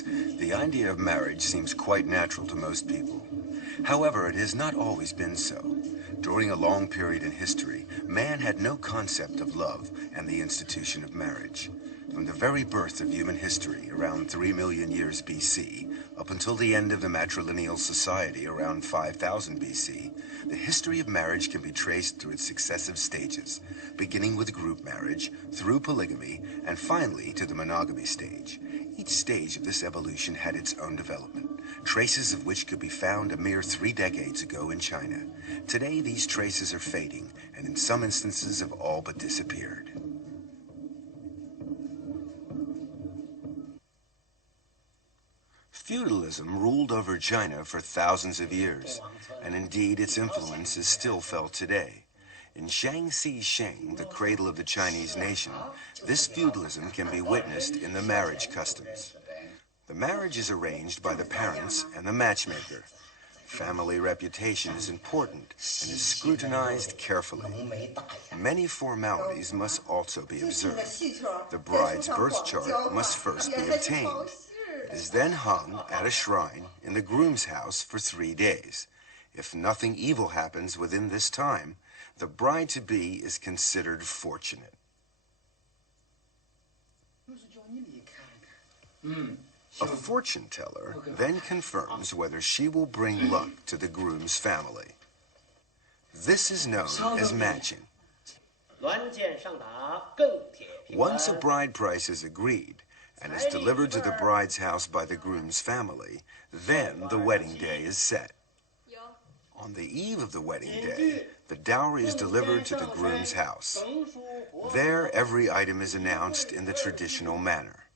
days, the idea of marriage seems quite natural to most people. However, it has not always been so. During a long period in history, man had no concept of love and the institution of marriage. From the very birth of human history, around 3 million years BC, up until the end of the matrilineal society around 5000 BC, the history of marriage can be traced through its successive stages, beginning with group marriage, through polygamy, and finally to the monogamy stage. Each stage of this evolution had its own development, traces of which could be found a mere 3 decades ago in China. Today, these traces are fading, and in some instances have all but disappeared. Feudalism ruled over China for thousands of years, and indeed its influence is still felt today. In Shaanxi Sheng, the cradle of the Chinese nation, this feudalism can be witnessed in the marriage customs. The marriage is arranged by the parents and the matchmaker. Family reputation is important and is scrutinized carefully. Many formalities must also be observed. The bride's birth chart must first be obtained. It is then hung at a shrine in the groom's house for 3 days. If nothing evil happens within this time, the bride-to-be is considered fortunate. A fortune teller then confirms whether she will bring luck to the groom's family. This is known as matching. Once a bride price is agreed and is delivered to the bride's house by the groom's family, then the wedding day is set. On the eve of the wedding day, the dowry is delivered to the groom's house. There, every item is announced in the traditional manner.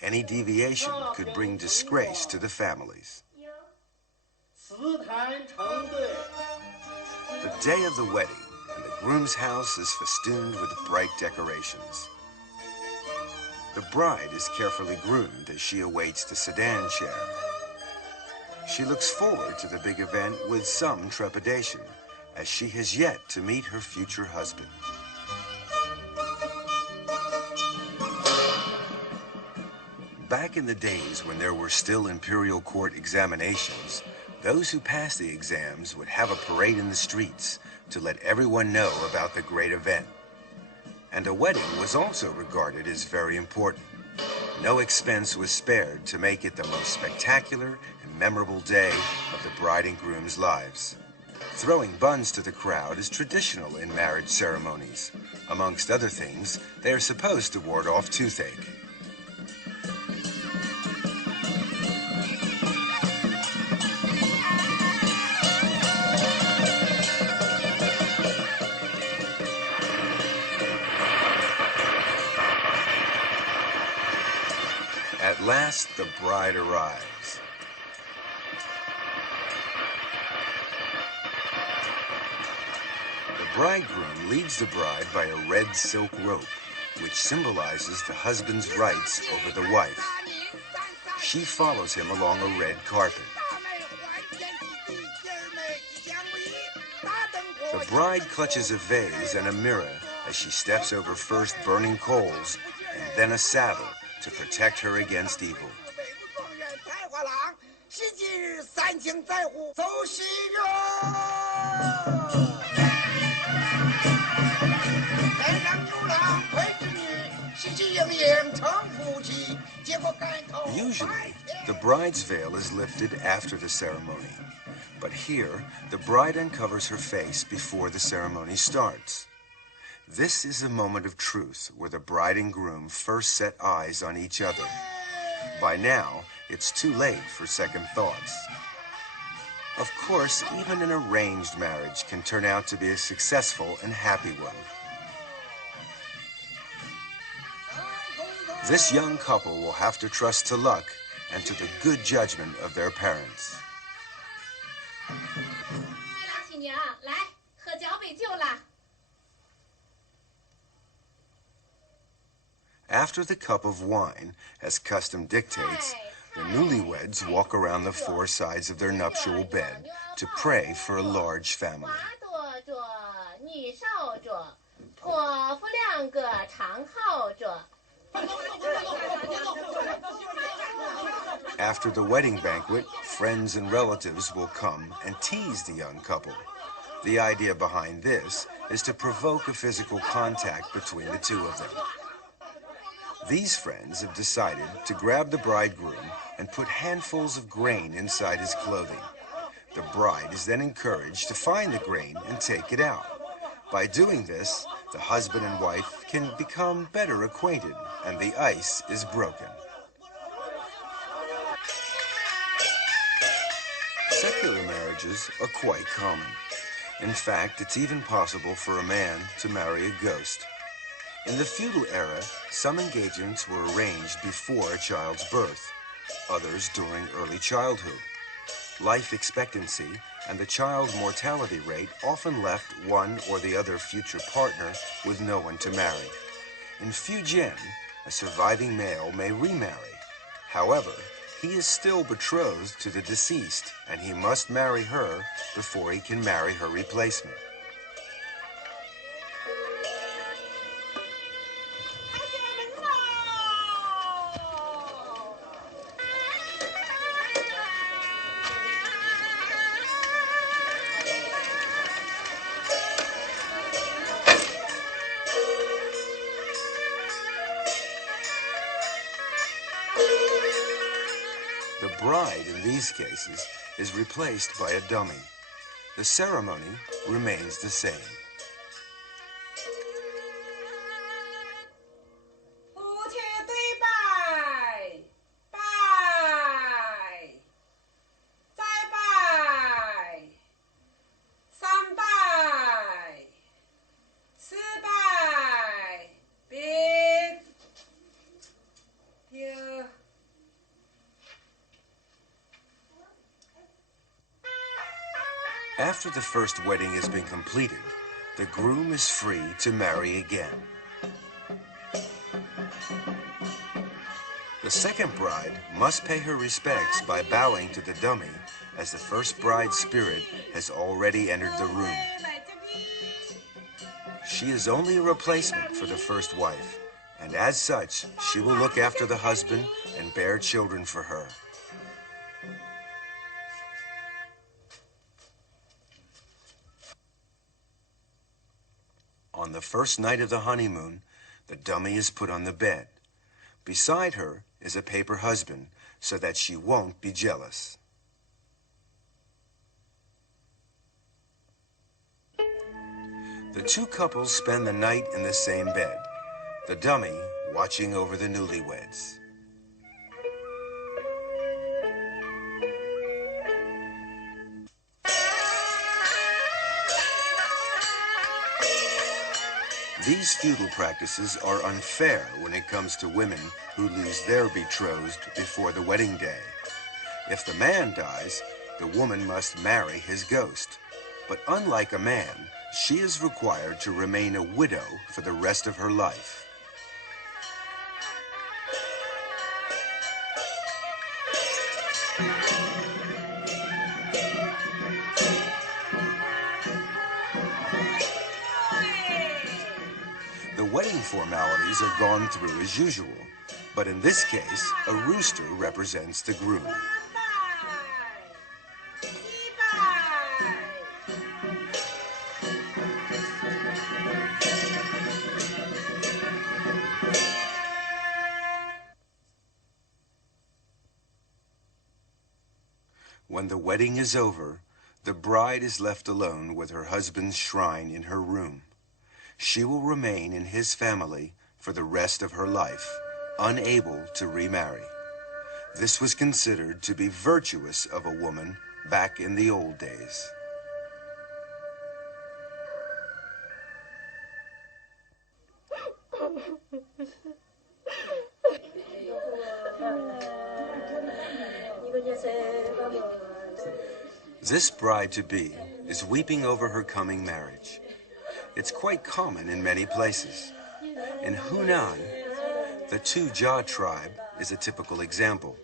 Any deviation could bring disgrace to the families. The day of the wedding, and the groom's house is festooned with bright decorations. The bride is carefully groomed as she awaits the sedan chair. She looks forward to the big event with some trepidation, as she has yet to meet her future husband. Back in the days when there were still imperial court examinations, those who passed the exams would have a parade in the streets to let everyone know about the great event. And a wedding was also regarded as very important. No expense was spared to make it the most spectacular and memorable day of the bride and groom's lives. Throwing buns to the crowd is traditional in marriage ceremonies. Amongst other things, they are supposed to ward off toothache. At last, the bride arrives. The bridegroom leads the bride by a red silk rope, which symbolizes the husband's rights over the wife. She follows him along a red carpet. The bride clutches a vase and a mirror as she steps over first burning coals and then a saddle to protect her against evil. Usually, the bride's veil is lifted after the ceremony, but here, the bride uncovers her face before the ceremony starts. This is a moment of truth where the bride and groom first set eyes on each other. By now, it's too late for second thoughts. Of course, even an arranged marriage can turn out to be a successful and happy one. This young couple will have to trust to luck and to the good judgment of their parents. After the cup of wine, as custom dictates, the newlyweds walk around the 4 sides of their nuptial bed to pray for a large family. After the wedding banquet, friends and relatives will come and tease the young couple. The idea behind this is to provoke a physical contact between the two of them. These friends have decided to grab the bridegroom and put handfuls of grain inside his clothing. The bride is then encouraged to find the grain and take it out. By doing this, the husband and wife can become better acquainted, and the ice is broken. Secular marriages are quite common. In fact, it's even possible for a man to marry a ghost. In the feudal era, some engagements were arranged before a child's birth, others during early childhood. Life expectancy and the child mortality rate often left one or the other future partner with no one to marry. In Fujian, a surviving male may remarry. However, he is still betrothed to the deceased, and he must marry her before he can marry her replacement. The bride, in these cases, is replaced by a dummy. The ceremony remains the same. After the first wedding has been completed, the groom is free to marry again. The second bride must pay her respects by bowing to the dummy, as the first bride's spirit has already entered the room. She is only a replacement for the first wife, and as such, she will look after the husband and bear children for her. On the first night of the honeymoon, the dummy is put on the bed. Beside her is a paper husband, so that she won't be jealous. The two couples spend the night in the same bed, the dummy watching over the newlyweds. These feudal practices are unfair when it comes to women who lose their betrothed before the wedding day. If the man dies, the woman must marry his ghost. But unlike a man, she is required to remain a widow for the rest of her life. The wedding formalities are gone through as usual, but in this case, a rooster represents the groom. When the wedding is over, the bride is left alone with her husband's shrine in her room. She will remain in his family for the rest of her life, unable to remarry. This was considered to be virtuous of a woman back in the old days. This bride-to-be is weeping over her coming marriage. It's quite common in many places. In Hunan, the Tu-Jia tribe is a typical example.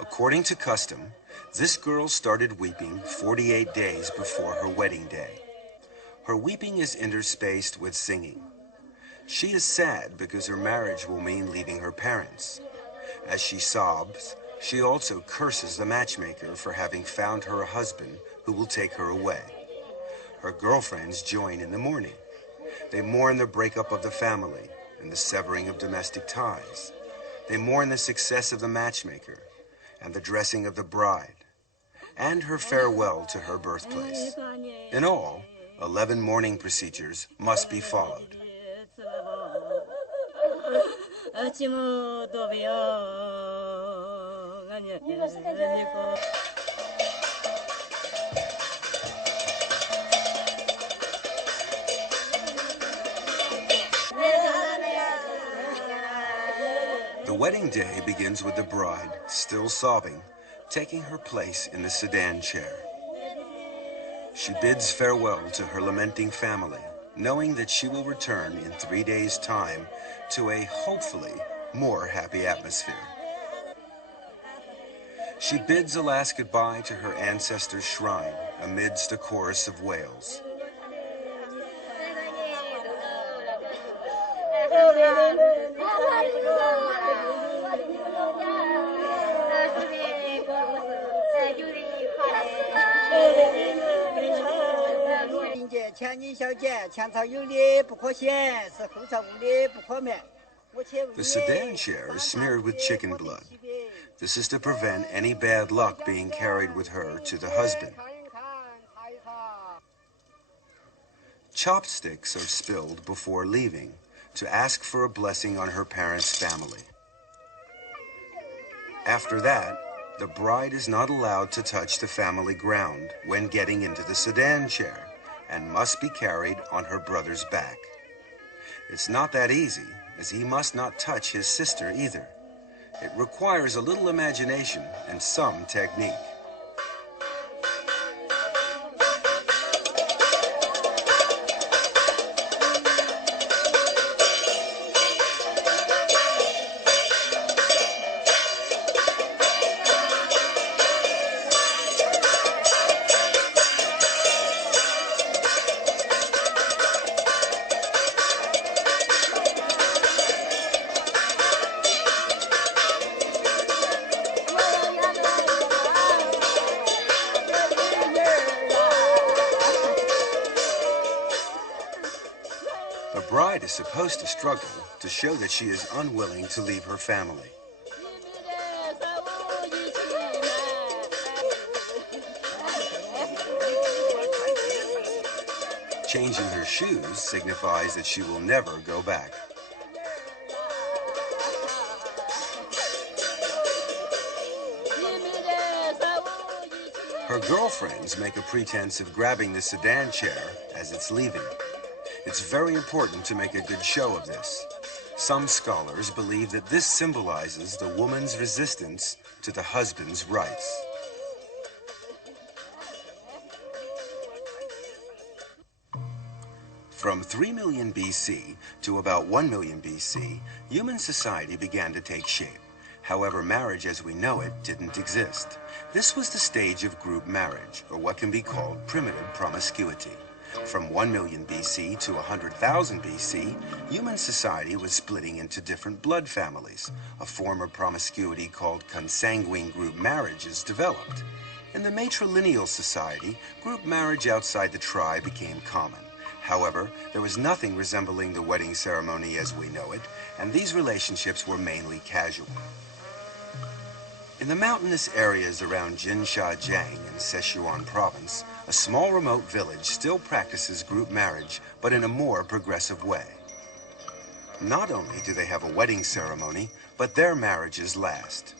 According to custom, this girl started weeping 48 days before her wedding day. Her weeping is interspaced with singing. She is sad because her marriage will mean leaving her parents. As she sobs, She also curses the matchmaker for having found her a husband who will take her away. Her girlfriends join in the mourning. They mourn the breakup of the family and the severing of domestic ties. They mourn the success of the matchmaker and the dressing of the bride and her farewell to her birthplace. In all, 11 mourning procedures must be followed. The wedding day begins with the bride, still sobbing, taking her place in the sedan chair. She bids farewell to her lamenting family, knowing that she will return in 3 days' time to a, hopefully, more happy atmosphere. She bids a last goodbye to her ancestors' shrine amidst a chorus of wails. The sedan chair is smeared with chicken blood. This is to prevent any bad luck being carried with her to the husband. Chopsticks are spilled before leaving to ask for a blessing on her parents' family. After that, the bride is not allowed to touch the family ground when getting into the sedan chair and must be carried on her brother's back. It's not that easy, as he must not touch his sister either. It requires a little imagination and some technique. The bride is supposed to struggle to show that she is unwilling to leave her family. Changing her shoes signifies that she will never go back. Her girlfriends make a pretense of grabbing the sedan chair as it's leaving. It's very important to make a good show of this. Some scholars believe that this symbolizes the woman's resistance to the husband's rights. From 3 million BC to about 1 million BC, human society began to take shape. However, marriage as we know it didn't exist. This was the stage of group marriage, or what can be called primitive promiscuity. From 1 million BC to 100,000 BC, human society was splitting into different blood families. A form of promiscuity called consanguine group marriages developed. In the matrilineal society, group marriage outside the tribe became common. However, there was nothing resembling the wedding ceremony as we know it, and these relationships were mainly casual. In the mountainous areas around Jinshajiang in Sichuan province, a small remote village still practices group marriage, but in a more progressive way. Not only do they have a wedding ceremony, but their marriages last.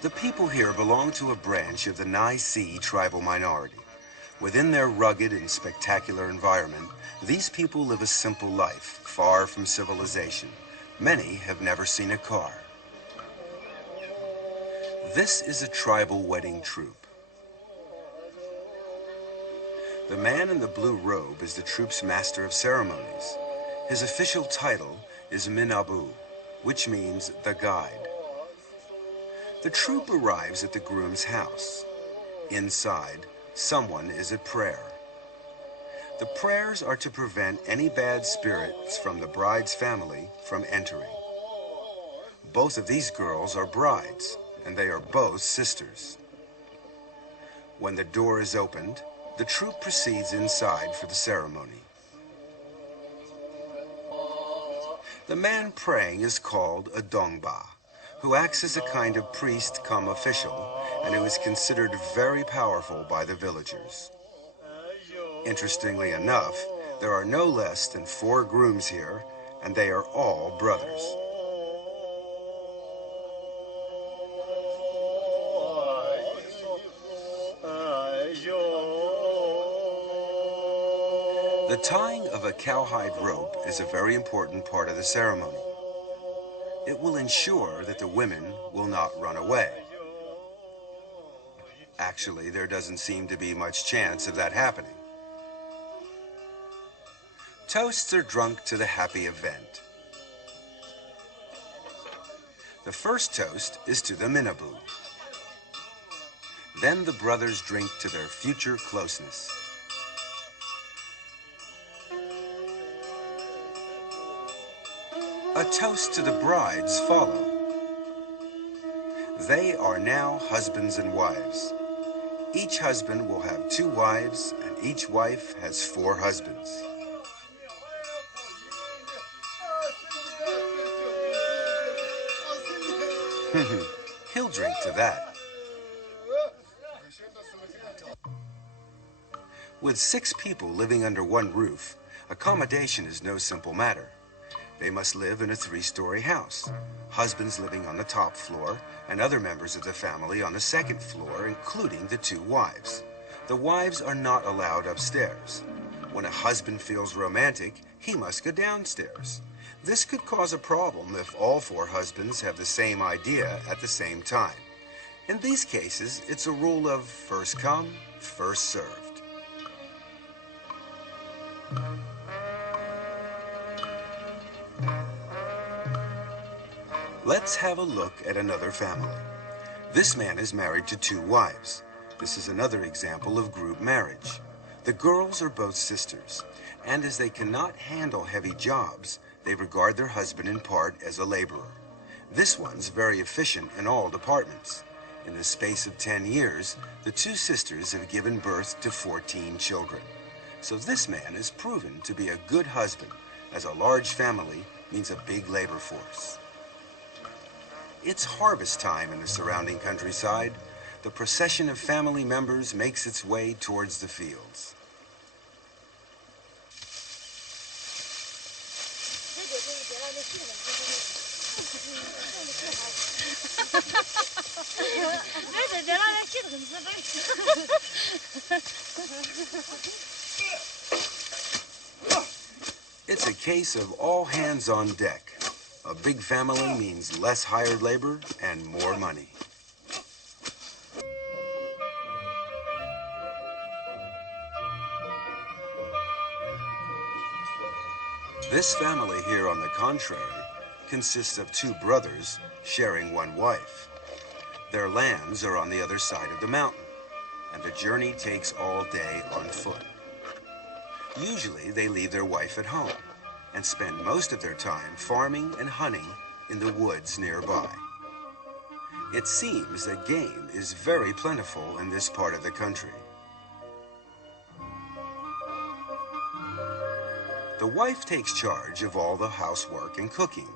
The people here belong to a branch of the Nai Si tribal minority. Within their rugged and spectacular environment, these people live a simple life, far from civilization. Many have never seen a car. This is a tribal wedding troupe. The man in the blue robe is the troupe's master of ceremonies. His official title is Minabu, which means the guide. The troupe arrives at the groom's house. Inside, someone is at prayer. The prayers are to prevent any bad spirits from the bride's family from entering. Both of these girls are brides, and they are both sisters. When the door is opened, the troupe proceeds inside for the ceremony. The man praying is called a dongba, who acts as a kind of priest cum official, and who is considered very powerful by the villagers. Interestingly enough, there are no less than 4 grooms here, and they are all brothers. The tying of a cowhide rope is a very important part of the ceremony. It will ensure that the women will not run away. Actually, there doesn't seem to be much chance of that happening. Toasts are drunk to the happy event. The first toast is to the Minabu. Then the brothers drink to their future closeness. A toast to the brides follow. They are now husbands and wives. Each husband will have 2 wives, and each wife has 4 husbands. He'll drink to that. With 6 people living under one roof, accommodation is no simple matter. They must live in a 3-story house, husbands living on the top floor, and other members of the family on the 2nd floor, including the 2 wives. The wives are not allowed upstairs. When a husband feels romantic, he must go downstairs. This could cause a problem if all 4 husbands have the same idea at the same time. In these cases, it's a rule of first come, first served. Let's have a look at another family. This man is married to 2 wives. This is another example of group marriage. The girls are both sisters, and as they cannot handle heavy jobs, they regard their husband in part as a laborer. This one's very efficient in all departments. In the space of 10 years, the 2 sisters have given birth to 14 children. So this man is proven to be a good husband, as a large family means a big labor force. It's harvest time in the surrounding countryside. The procession of family members makes its way towards the fields. It's a case of all hands on deck. A big family means less hired labor and more money. This family here, on the contrary, consists of 2 brothers sharing 1 wife. Their lands are on the other side of the mountain, and the journey takes all day on foot. Usually they leave their wife at home and spend most of their time farming and hunting in the woods nearby. It seems that game is very plentiful in this part of the country. The wife takes charge of all the housework and cooking.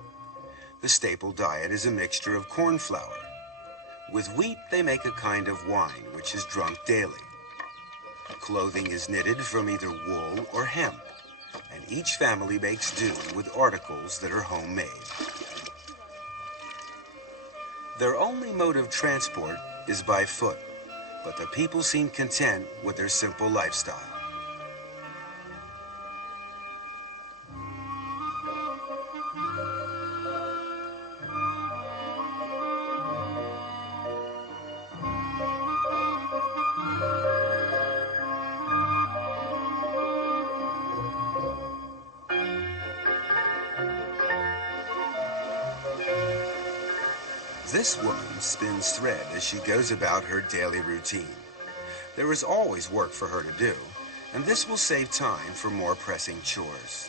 The staple diet is a mixture of corn flour. With wheat, they make a kind of wine, which is drunk daily. Clothing is knitted from either wool or hemp, and each family makes do with articles that are homemade. Their only mode of transport is by foot, but the people seem content with their simple lifestyle. This woman spins thread as she goes about her daily routine. There is always work for her to do, and this will save time for more pressing chores.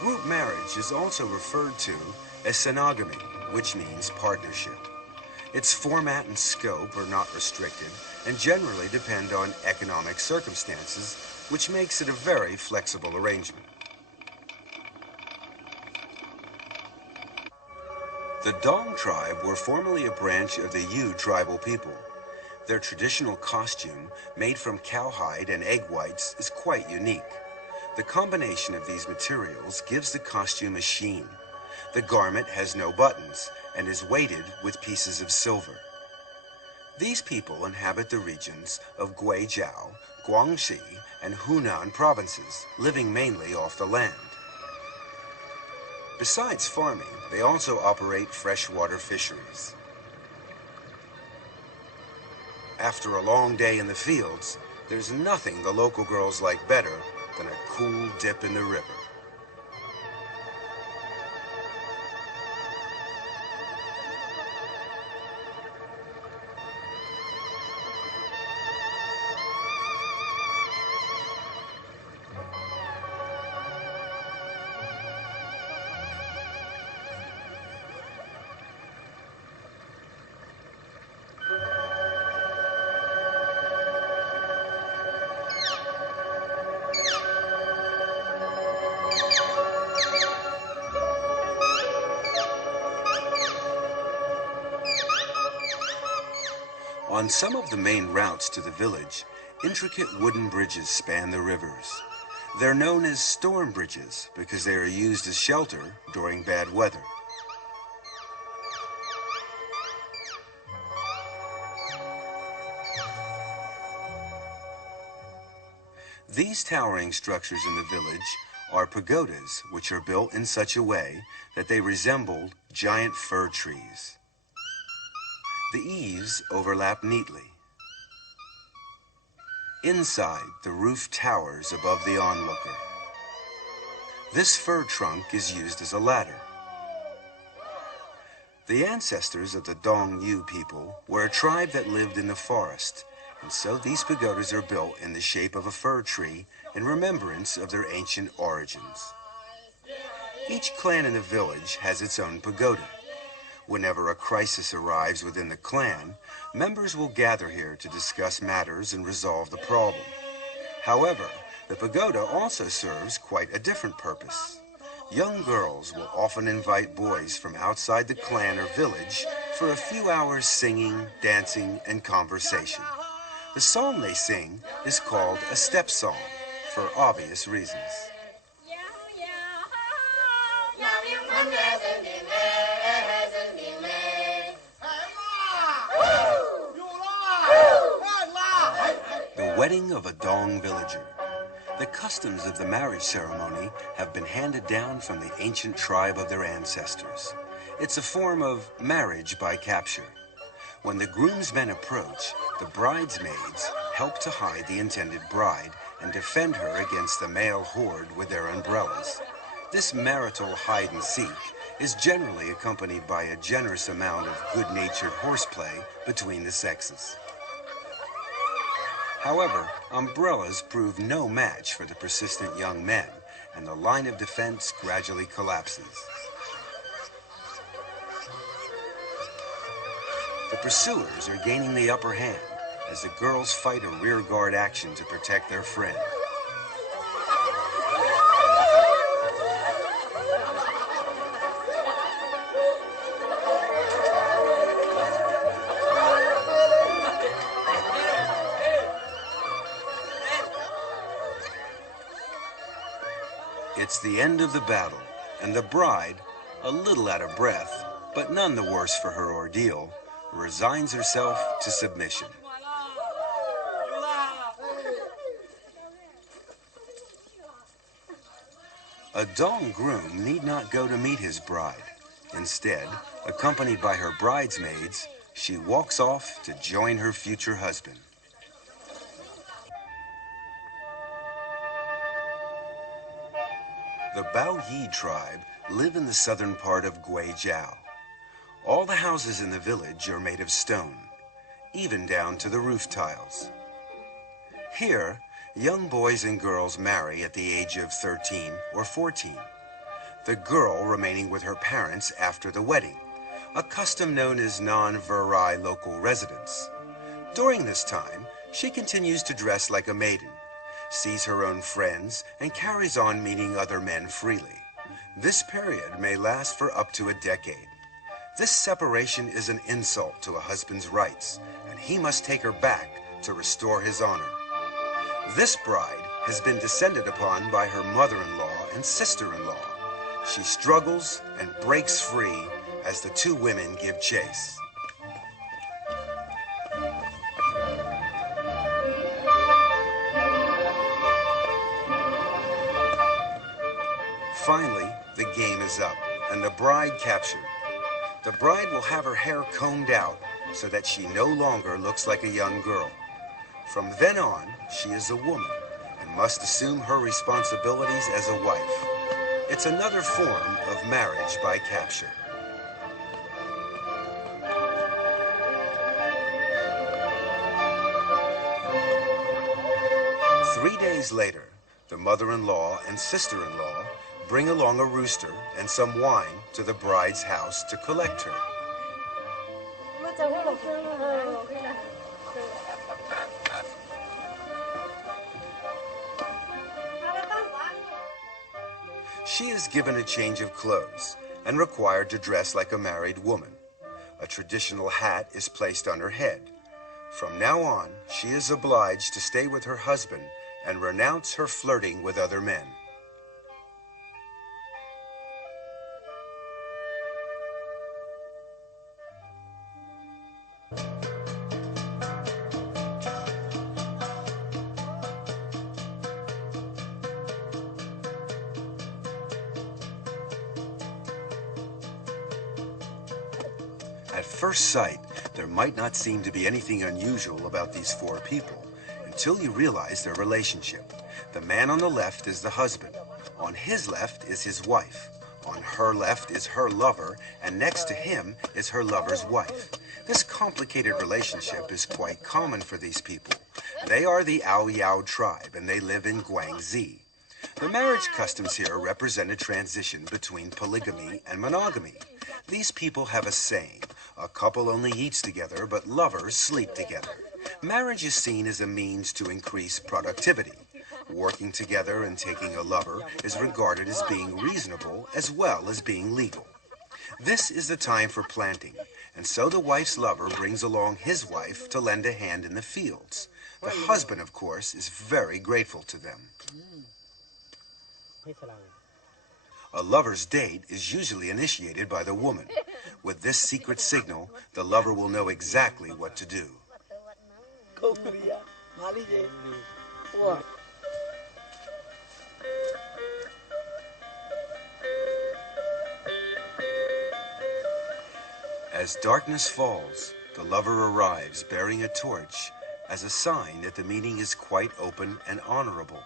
Group marriage is also referred to as synogamy, which means partnership. Its format and scope are not restricted and generally depend on economic circumstances, which makes it a very flexible arrangement. The Dong tribe were formerly a branch of the Yu tribal people. Their traditional costume, made from cowhide and egg whites, is quite unique. The combination of these materials gives the costume a sheen. The garment has no buttons and is weighted with pieces of silver. These people inhabit the regions of Guizhou, Guangxi, and Hunan provinces, living mainly off the land. Besides farming, they also operate freshwater fisheries. After a long day in the fields, there's nothing the local girls like better than a cool dip in the river. On some of the main routes to the village, intricate wooden bridges span the rivers. They're known as storm bridges because they are used as shelter during bad weather. These towering structures in the village are pagodas, which are built in such a way that they resemble giant fir trees. The eaves overlap neatly. Inside, the roof towers above the onlooker. This fir trunk is used as a ladder. The ancestors of the Dong Yu people were a tribe that lived in the forest, and so these pagodas are built in the shape of a fir tree in remembrance of their ancient origins. Each clan in the village has its own pagoda. Whenever a crisis arrives within the clan, members will gather here to discuss matters and resolve the problem. However, the pagoda also serves quite a different purpose. Young girls will often invite boys from outside the clan or village for a few hours singing, dancing, and conversation. The song they sing is called a step song, for obvious reasons. The wedding of a Dong villager. The customs of the marriage ceremony have been handed down from the ancient tribe of their ancestors. It's a form of marriage by capture. When the groomsmen approach, the bridesmaids help to hide the intended bride and defend her against the male horde with their umbrellas. This marital hide-and-seek is generally accompanied by a generous amount of good-natured horseplay between the sexes. However, umbrellas prove no match for the persistent young men, and the line of defense gradually collapses. The pursuers are gaining the upper hand as the girls fight a rearguard action to protect their friend. It's the end of the battle, and the bride, a little out of breath, but none the worse for her ordeal, resigns herself to submission. A Dong groom need not go to meet his bride. Instead, accompanied by her bridesmaids, she walks off to join her future husband. The Bao Yi tribe live in the southern part of Guizhou. All the houses in the village are made of stone, even down to the roof tiles. Here, young boys and girls marry at the age of 13 or 14, the girl remaining with her parents after the wedding, a custom known as non-virile local residence. During this time, she continues to dress like a maiden, sees her own friends, and carries on meeting other men freely. This period may last for up to a decade. This separation is an insult to a husband's rights, and he must take her back to restore his honor. This bride has been descended upon by her mother-in-law and sister-in-law. She struggles and breaks free as the two women give chase. Finally, the game is up and the bride captured. The bride will have her hair combed out so that she no longer looks like a young girl. From then on, she is a woman and must assume her responsibilities as a wife. It's another form of marriage by capture. Three days later, the mother-in-law and sister-in-law bring along a rooster and some wine to the bride's house to collect her. She is given a change of clothes and required to dress like a married woman. A traditional hat is placed on her head. From now on, she is obliged to stay with her husband and renounce her flirting with other men. At first sight, there might not seem to be anything unusual about these four people until you realize their relationship. The man on the left is the husband. On his left is his wife. On her left is her lover, and next to him is her lover's wife. This complicated relationship is quite common for these people. They are the Ao Yao tribe, and they live in Guangxi. The marriage customs here represent a transition between polygamy and monogamy. These people have a saying, a couple only eats together, but lovers sleep together. Marriage is seen as a means to increase productivity. Working together and taking a lover is regarded as being reasonable as well as being legal. This is the time for planting, and so the wife's lover brings along his wife to lend a hand in the fields. The husband, of course, is very grateful to them. A lover's date is usually initiated by the woman. With this secret signal, the lover will know exactly what to do. As darkness falls, the lover arrives bearing a torch as a sign that the meeting is quite open and honorable.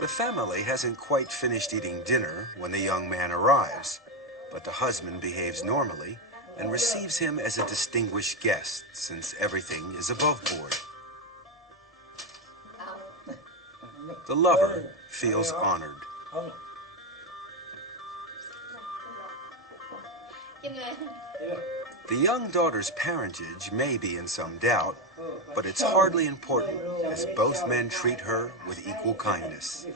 The family hasn't quite finished eating dinner when the young man arrives, but the husband behaves normally and receives him as a distinguished guest since everything is above board. The lover feels honored. The young daughter's parentage may be in some doubt, but it's hardly important as both men treat her with equal kindness.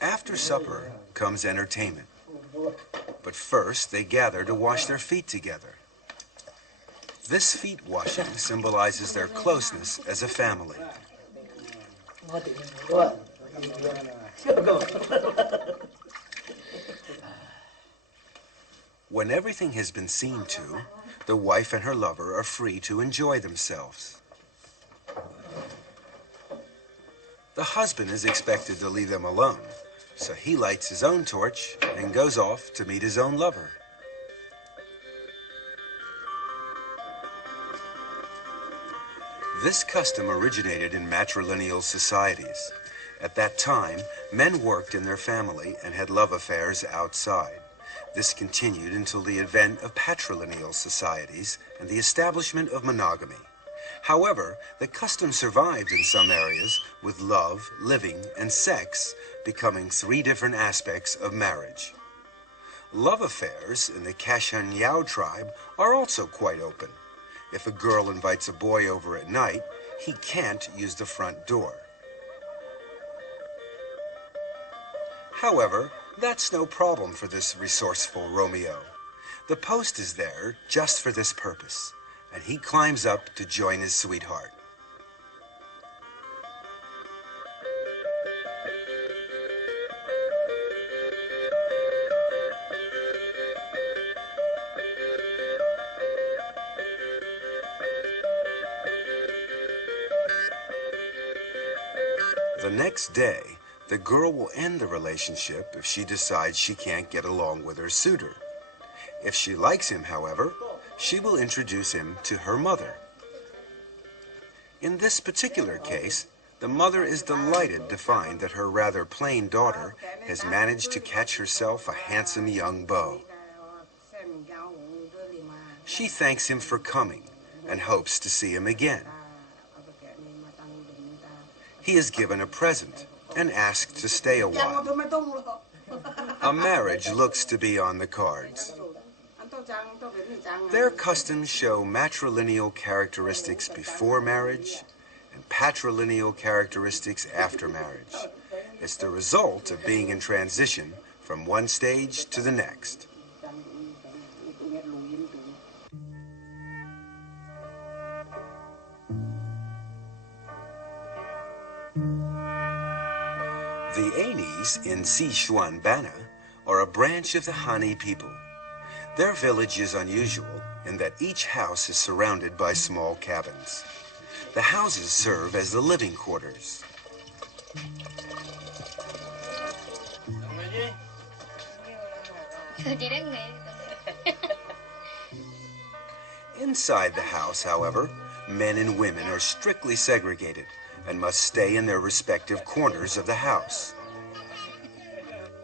After supper comes entertainment, but first they gather to wash their feet together. This feet washing symbolizes their closeness as a family. When everything has been seen to, the wife and her lover are free to enjoy themselves. The husband is expected to leave them alone, so he lights his own torch and goes off to meet his own lover. This custom originated in matrilineal societies. At that time, men worked in their family and had love affairs outside. This continued until the advent of patrilineal societies and the establishment of monogamy. However, the custom survived in some areas, with love, living, and sex becoming three different aspects of marriage. Love affairs in the Kashanyao tribe are also quite open. If a girl invites a boy over at night, he can't use the front door. However, that's no problem for this resourceful Romeo. The post is there just for this purpose, and he climbs up to join his sweetheart. The next day, the girl will end the relationship if she decides she can't get along with her suitor. If she likes him, however, she will introduce him to her mother. In this particular case, the mother is delighted to find that her rather plain daughter has managed to catch herself a handsome young beau. She thanks him for coming and hopes to see him again. He is given a present and asked to stay a while. A marriage looks to be on the cards. Their customs show matrilineal characteristics before marriage and patrilineal characteristics after marriage. It's the result of being in transition from one stage to the next. The Anis in Sichuan Bana are a branch of the Hani people. Their village is unusual in that each house is surrounded by small cabins. The houses serve as the living quarters. Inside the house, however, men and women are strictly segregated and must stay in their respective corners of the house.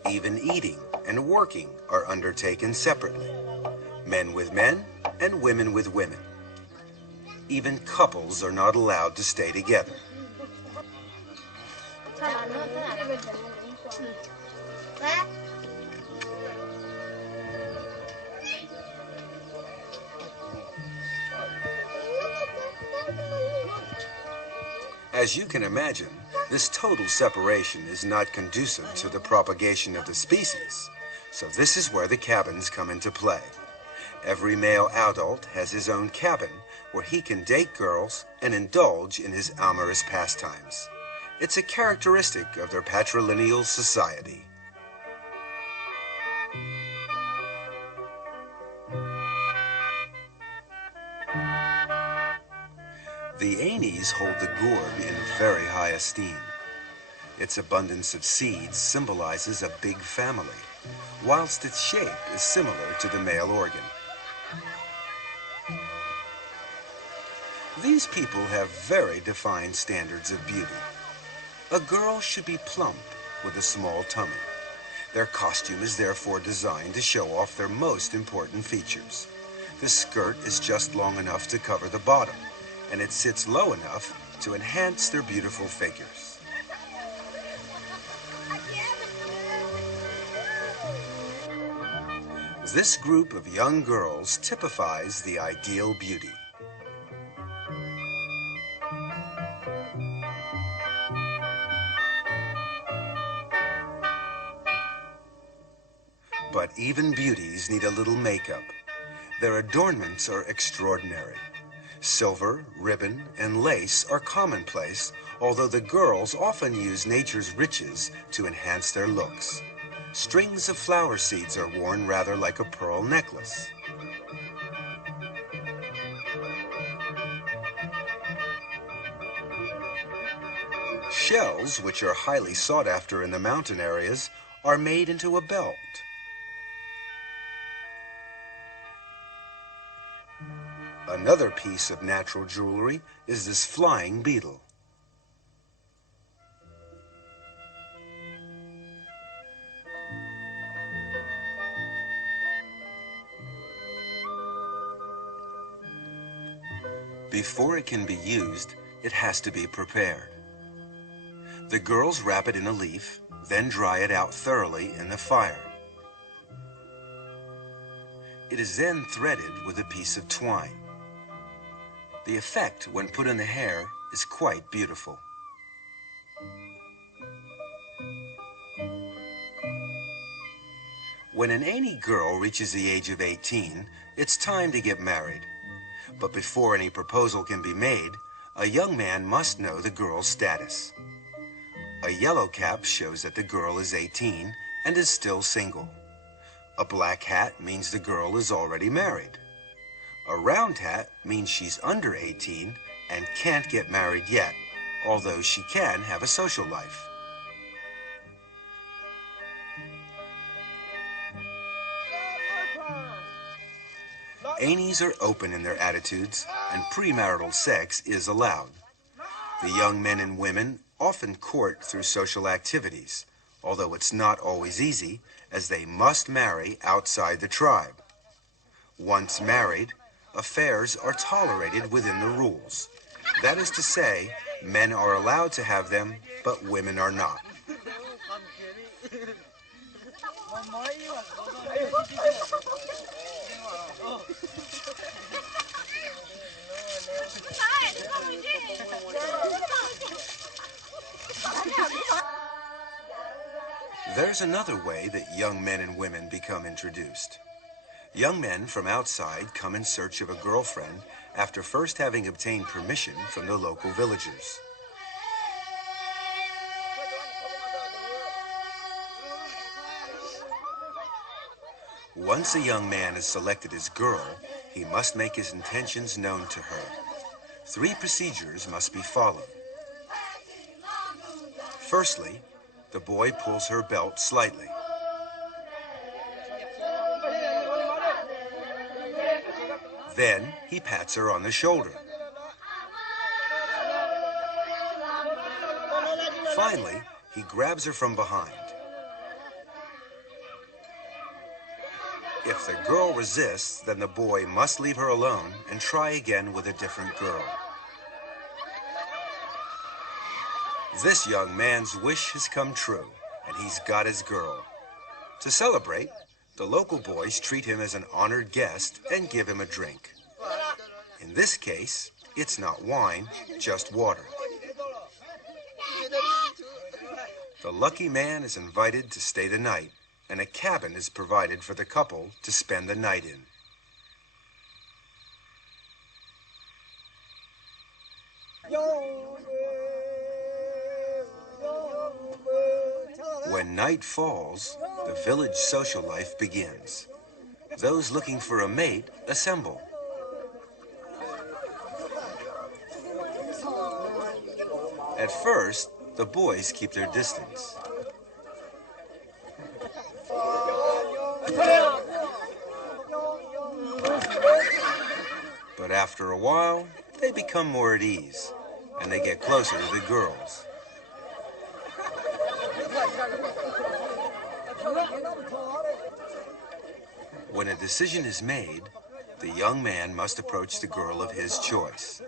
Even eating and working are undertaken separately, men with men and women with women. Even couples are not allowed to stay together. As you can imagine, this total separation is not conducive to the propagation of the species, so this is where the cabins come into play. Every male adult has his own cabin where he can date girls and indulge in his amorous pastimes. It's a characteristic of their patrilineal society. The Anis hold the gourd in very high esteem. Its abundance of seeds symbolizes a big family, whilst its shape is similar to the male organ. These people have very defined standards of beauty. A girl should be plump with a small tummy. Their costume is therefore designed to show off their most important features. The skirt is just long enough to cover the bottom, and it sits low enough to enhance their beautiful figures. This group of young girls typifies the ideal beauty. But even beauties need a little makeup. Their adornments are extraordinary. Silver, ribbon, and lace are commonplace, although the girls often use nature's riches to enhance their looks. Strings of flower seeds are worn rather like a pearl necklace. Shells, which are highly sought after in the mountain areas, are made into a belt. Another piece of natural jewelry is this flying beetle. Before it can be used, it has to be prepared. The girls wrap it in a leaf, then dry it out thoroughly in the fire. It is then threaded with a piece of twine. The effect when put in the hair is quite beautiful. When an Aini girl reaches the age of 18, it's time to get married. But before any proposal can be made, a young man must know the girl's status. A yellow cap shows that the girl is 18 and is still single. A black hat means the girl is already married. A round hat means she's under 18 and can't get married yet, although she can have a social life. Ainis are open in their attitudes, and premarital sex is allowed. The young men and women often court through social activities, although it's not always easy, as they must marry outside the tribe. Once married, affairs are tolerated within the rules. That is to say, men are allowed to have them, but women are not. There's another way that young men and women become introduced. Young men from outside come in search of a girlfriend after first having obtained permission from the local villagers. Once a young man has selected his girl, he must make his intentions known to her. 3 procedures must be followed. Firstly, the boy pulls her belt slightly. Then he pats her on the shoulder. Finally, he grabs her from behind. If the girl resists, then the boy must leave her alone and try again with a different girl. This young man's wish has come true, and he's got his girl. To celebrate, the local boys treat him as an honored guest and give him a drink. In this case, it's not wine, just water. The lucky man is invited to stay the night, and a cabin is provided for the couple to spend the night in. When night falls, the village social life begins. Those looking for a mate assemble. At first, the boys keep their distance. But after a while, they become more at ease, and they get closer to the girls. When a decision is made, the young man must approach the girl of his choice.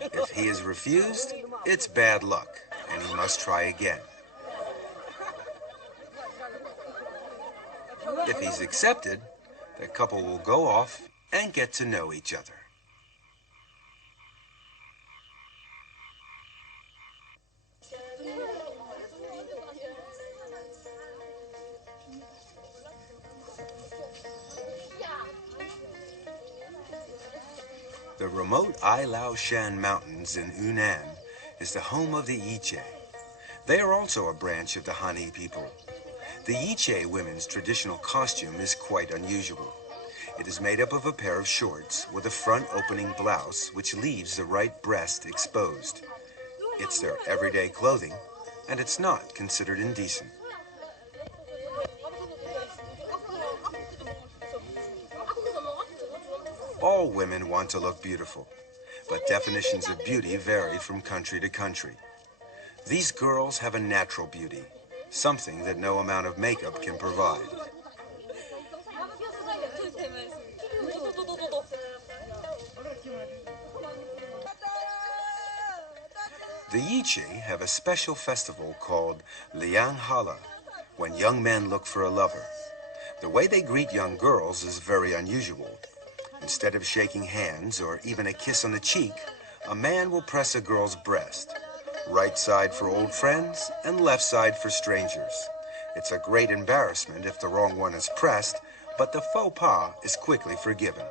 If he is refused, it's bad luck, and he must try again. If he's accepted, the couple will go off and get to know each other. The remote Ai Lao Shan Mountains in Yunnan is the home of the Yiche. They are also a branch of the Han people. The Yiche women's traditional costume is quite unusual. It is made up of a pair of shorts with a front opening blouse which leaves the right breast exposed. It's their everyday clothing, and it's not considered indecent. All women want to look beautiful, but definitions of beauty vary from country to country. These girls have a natural beauty, something that no amount of makeup can provide. The Yichi have a special festival called Liang Hala, when young men look for a lover. The way they greet young girls is very unusual. Instead of shaking hands or even a kiss on the cheek, a man will press a girl's breast. Right side for old friends and left side for strangers. It's a great embarrassment if the wrong one is pressed, but the faux pas is quickly forgiven.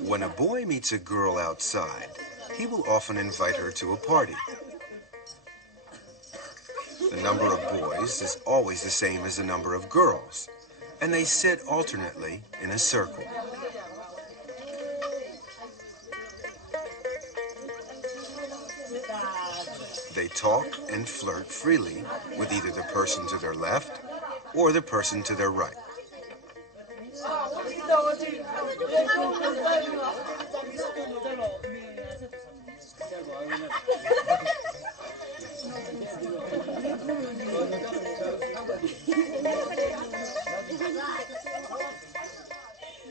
When a boy meets a girl outside, he will often invite her to a party. The number of boys is always the same as the number of girls, and they sit alternately in a circle. They talk and flirt freely with either the person to their left or the person to their right.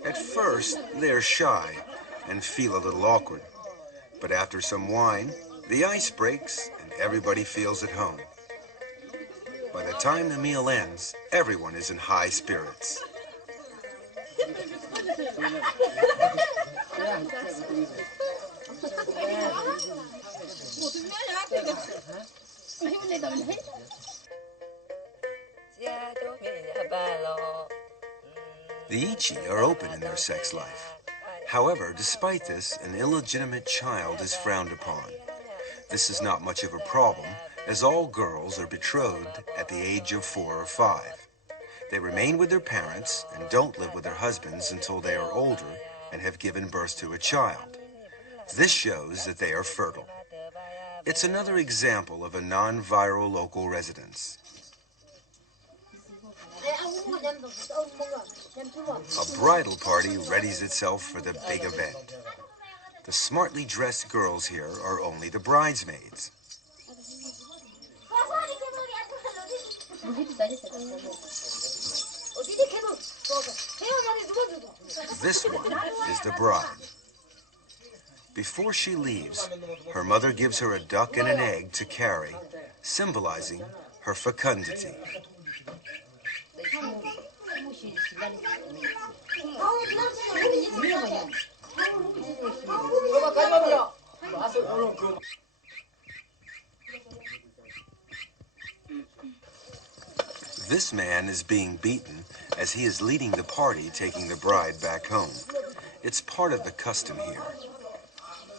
At first, they're shy and feel a little awkward. But after some wine, the ice breaks and everybody feels at home. By the time the meal ends, everyone is in high spirits. The Yichi are open in their sex life. However, despite this, an illegitimate child is frowned upon. This is not much of a problem, as all girls are betrothed at the age of 4 or 5. They remain with their parents and don't live with their husbands until they are older and have given birth to a child. This shows that they are fertile. It's another example of a non-viral local residence. A bridal party readies itself for the big event. The smartly dressed girls here are only the bridesmaids. This one is the bride. Before she leaves, her mother gives her a duck and an egg to carry, symbolizing her fecundity. This man is being beaten as he is leading the party taking the bride back home. It's part of the custom here.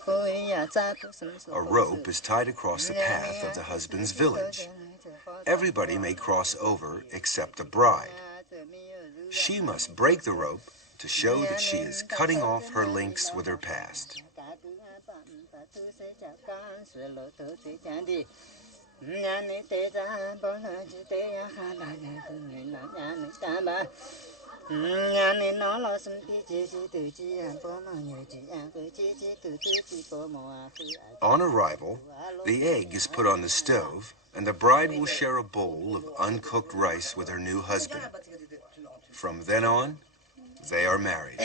A rope is tied across the path of the husband's village. Everybody may cross over except the bride. She must break the rope to show that she is cutting off her links with her past. On arrival, the egg is put on the stove, and the bride will share a bowl of uncooked rice with her new husband. From then on, they are married.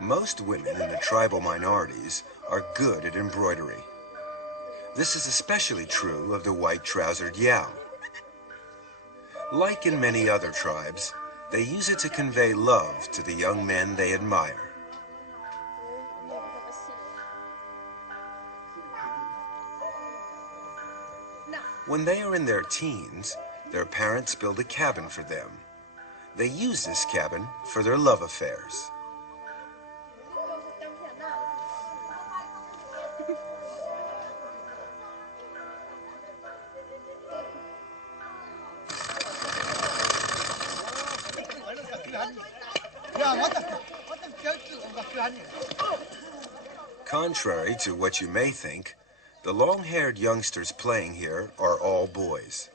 Most women in the tribal minorities are good at embroidery. This is especially true of the white-trousered Yao. Like in many other tribes, they use it to convey love to the young men they admire. When they are in their teens, their parents build a cabin for them. They use this cabin for their love affairs. Contrary to what you may think, the long-haired youngsters playing here are all boys.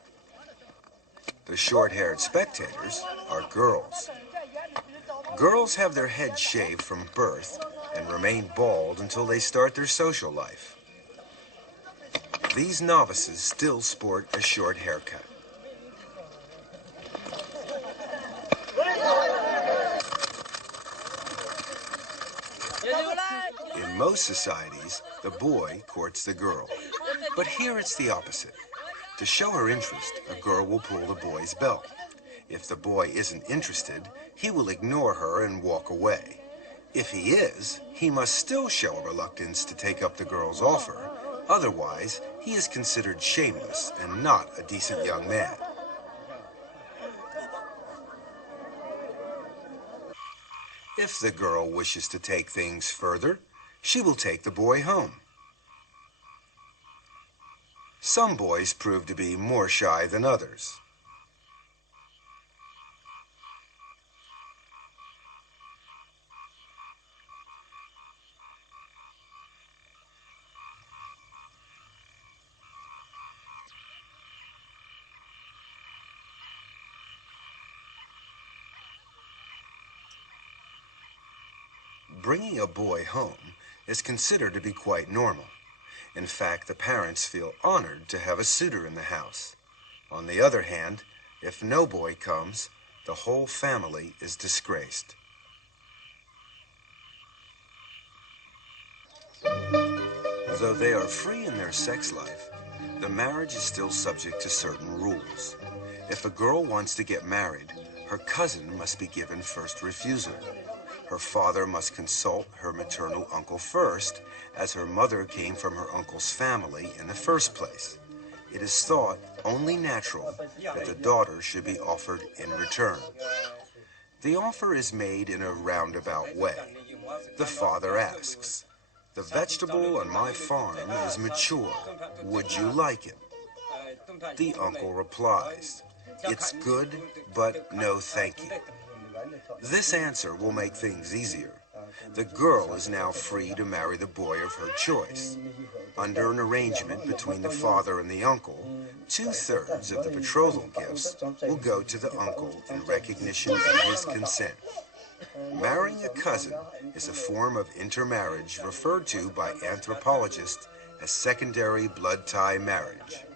The short-haired spectators are girls. Girls have their heads shaved from birth and remain bald until they start their social life. These novices still sport a short haircut. In most societies, the boy courts the girl. But here it's the opposite. To show her interest, a girl will pull the boy's belt. If the boy isn't interested, he will ignore her and walk away. If he is, he must still show a reluctance to take up the girl's offer. Otherwise, he is considered shameless and not a decent young man. If the girl wishes to take things further, she will take the boy home. Some boys prove to be more shy than others. Bringing a boy home is considered to be quite normal. In fact, the parents feel honored to have a suitor in the house. On the other hand, if no boy comes, the whole family is disgraced. Though they are free in their sex life, the marriage is still subject to certain rules. If a girl wants to get married, her cousin must be given first refusal. Her father must consult her maternal uncle first, as her mother came from her uncle's family in the first place. It is thought only natural that the daughter should be offered in return. The offer is made in a roundabout way. The father asks, "The vegetable on my farm is mature. Would you like it?" The uncle replies, "It's good, but no thank you." This answer will make things easier. The girl is now free to marry the boy of her choice. Under an arrangement between the father and the uncle, 2/3 of the betrothal gifts will go to the uncle in recognition of his consent. Marrying a cousin is a form of intermarriage referred to by anthropologists as secondary blood tie marriage.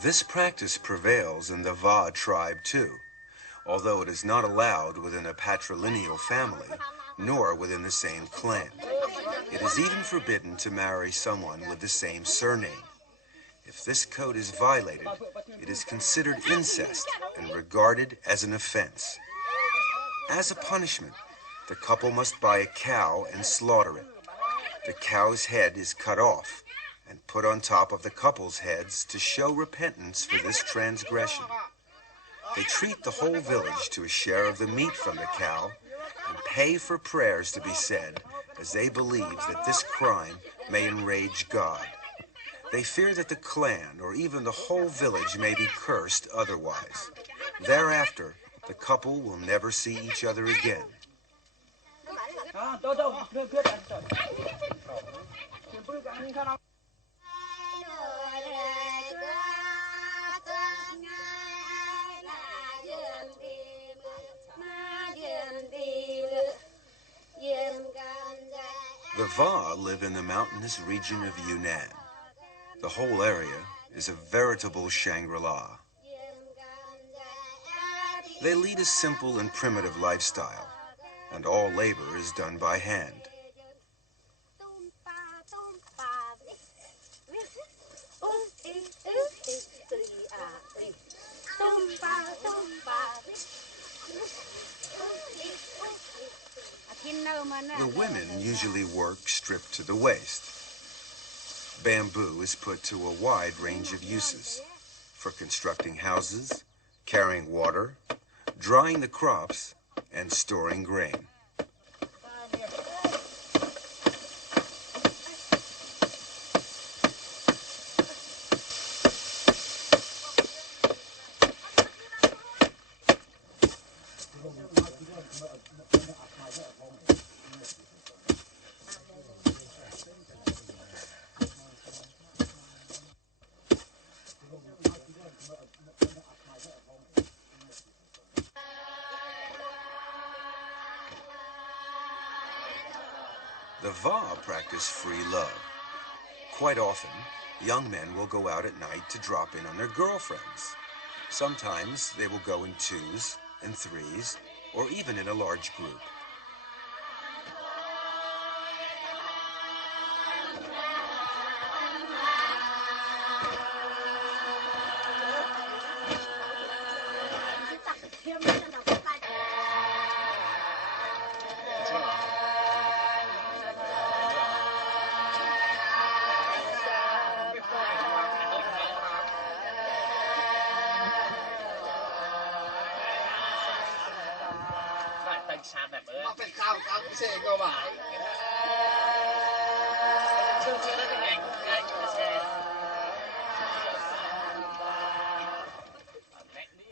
This practice prevails in the Va tribe too, although it is not allowed within a patrilineal family, nor within the same clan. It is even forbidden to marry someone with the same surname. If this code is violated, it is considered incest and regarded as an offense. As a punishment, the couple must buy a cow and slaughter it. The cow's head is cut off and put on top of the couple's heads to show repentance for this transgression. They treat the whole village to a share of the meat from the cow and pay for prayers to be said, as they believe that this crime may enrage God. They fear that the clan or even the whole village may be cursed otherwise. Thereafter, the couple will never see each other again. The Va live in the mountainous region of Yunnan. The whole area is a veritable Shangri-La. They lead a simple and primitive lifestyle, and all labor is done by hand. The women usually work stripped to the waist. Bamboo is put to a wide range of uses: for constructing houses, carrying water, drying the crops, and storing grain. The Va practice free love. Quite often, young men will go out at night to drop in on their girlfriends. Sometimes they will go in twos and threes, or even in a large group.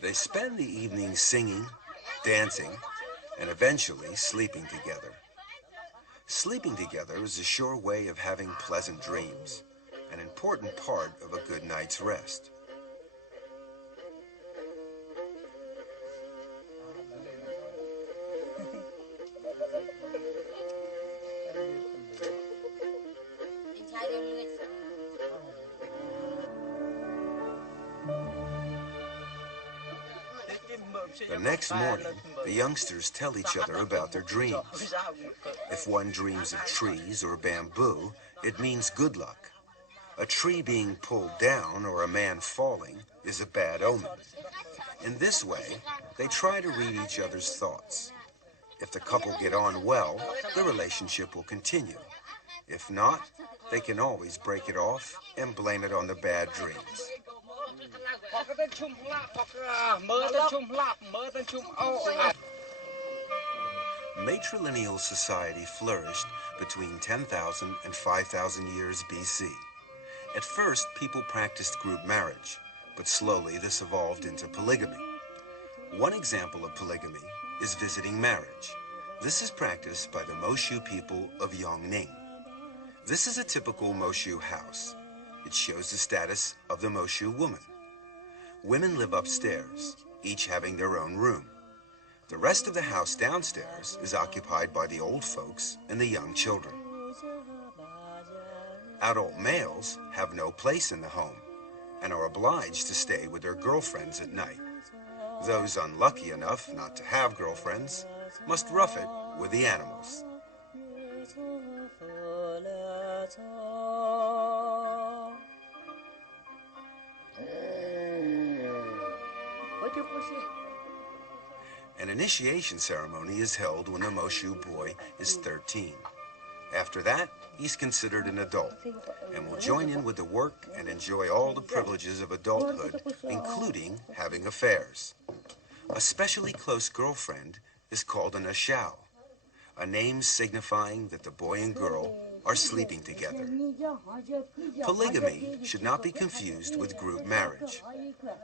They spend the evening singing, dancing, and eventually sleeping together. Sleeping together is a sure way of having pleasant dreams, an important part of a good night's rest. The next morning, the youngsters tell each other about their dreams. If one dreams of trees or bamboo, it means good luck. A tree being pulled down or a man falling is a bad omen. In this way, they try to read each other's thoughts. If the couple get on well, the relationship will continue. If not, they can always break it off and blame it on the bad dreams. Matrilineal society flourished between 10,000 and 5,000 years BC. At first, people practiced group marriage, but slowly this evolved into polygamy. One example of polygamy is visiting marriage. This is practiced by the Moshu people of Yongning. This is a typical Moshu house. It shows the status of the Moshu woman. Women live upstairs, each having their own room. The rest of the house downstairs is occupied by the old folks and the young children. Adult males have no place in the home and are obliged to stay with their girlfriends at night. Those unlucky enough not to have girlfriends must rough it with the animals. An initiation ceremony is held when a Moshu boy is 13. After that, he's considered an adult and will join in with the work and enjoy all the privileges of adulthood, including having affairs. A specially close girlfriend is called an ashao, a name signifying that the boy and girl are sleeping together. Polygamy should not be confused with group marriage.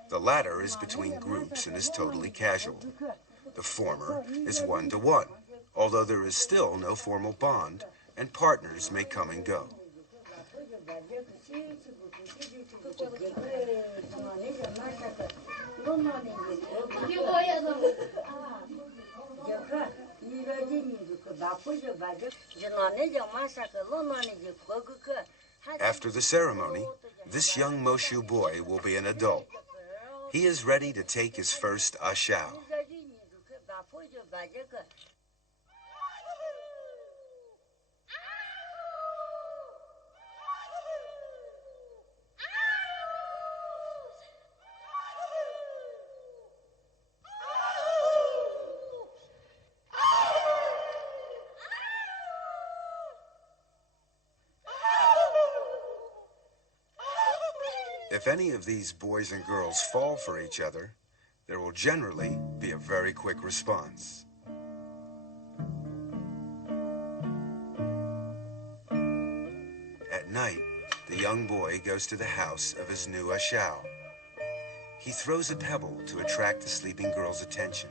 The latter is between groups and is totally casual. The former is one-to-one, although there is still no formal bond and partners may come and go. After the ceremony, this young Moshu boy will be an adult. He is ready to take his first ashao. If any of these boys and girls fall for each other, there will generally be a very quick response. At night, the young boy goes to the house of his new ashao. He throws a pebble to attract the sleeping girl's attention.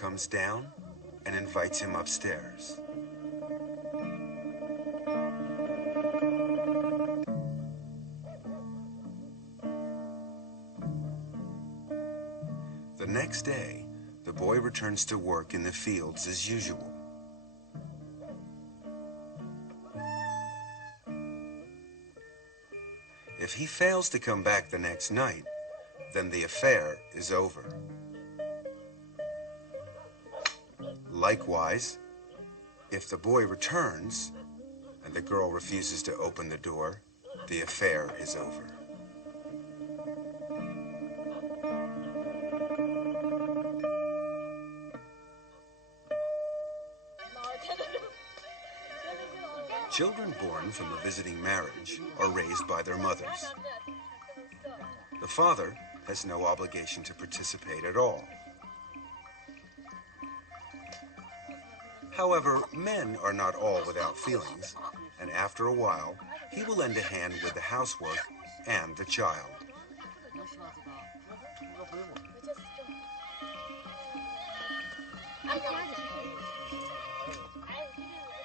comes down and invites him upstairs. The next day, the boy returns to work in the fields as usual. If he fails to come back the next night, then the affair is over. Likewise, if the boy returns and the girl refuses to open the door, the affair is over. Children born from a visiting marriage are raised by their mothers. The father has no obligation to participate at all. However, men are not all without feelings, and after a while, he will lend a hand with the housework and the child.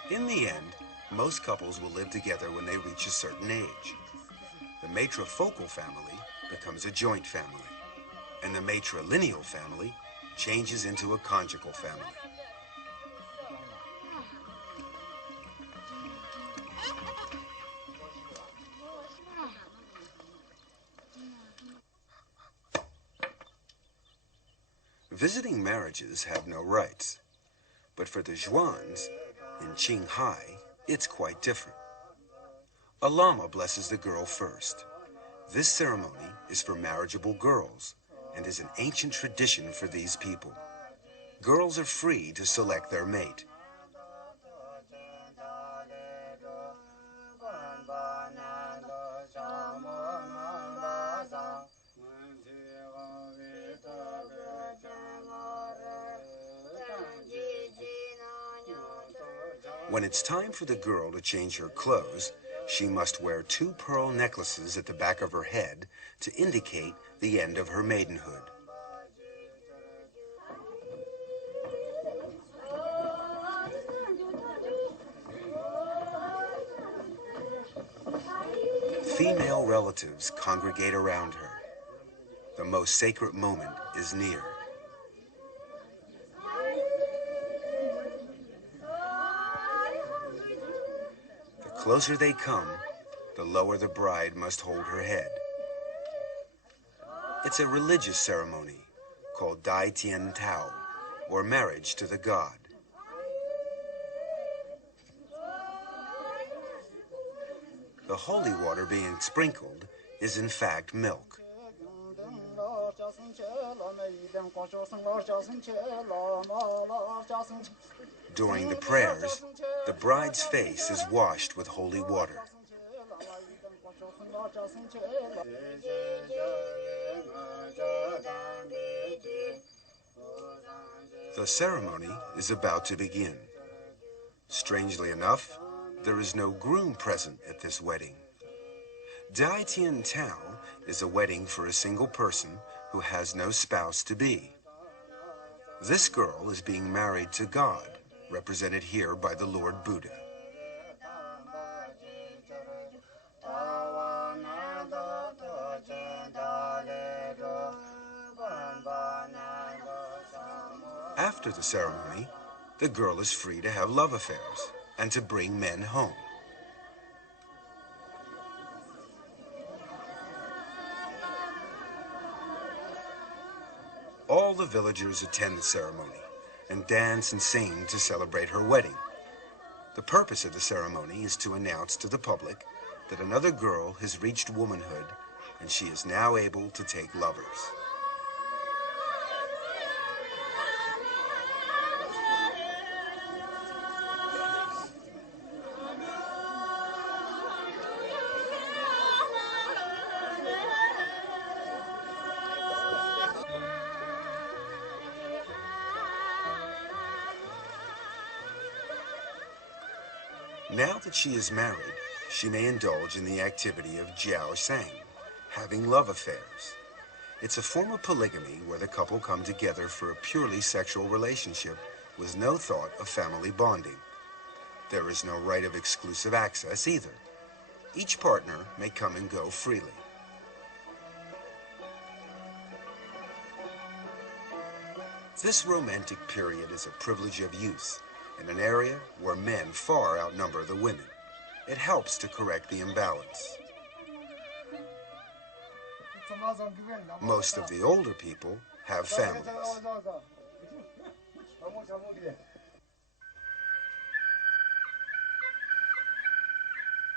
In the end, most couples will live together when they reach a certain age. The matrifocal family becomes a joint family, and the matrilineal family changes into a conjugal family. Visiting marriages have no rights, but for the Zhuans in Qinghai, it's quite different. A lama blesses the girl first. This ceremony is for marriageable girls and is an ancient tradition for these people. Girls are free to select their mate. When it's time for the girl to change her clothes, she must wear 2 pearl necklaces at the back of her head to indicate the end of her maidenhood. Female relatives congregate around her. The most sacred moment is near. The closer they come, the lower the bride must hold her head. It's a religious ceremony called Dai Tian Tao, or marriage to the god. The holy water being sprinkled is in fact milk. During the prayers, the bride's face is washed with holy water. The ceremony is about to begin. Strangely enough, there is no groom present at this wedding. Dai Tian Tao is a wedding for a single person who has no spouse-to-be. This girl is being married to God, represented here by the Lord Buddha. After the ceremony, the girl is free to have love affairs and to bring men home. All the villagers attend the ceremony and dance and sing to celebrate her wedding. The purpose of the ceremony is to announce to the public that another girl has reached womanhood and she is now able to take lovers. Now that she is married, she may indulge in the activity of jiao shang, having love affairs. It's a form of polygamy where the couple come together for a purely sexual relationship with no thought of family bonding. There is no right of exclusive access either. Each partner may come and go freely. This romantic period is a privilege of youth in an area where men far outnumber the women. It helps to correct the imbalance. Most of the older people have families.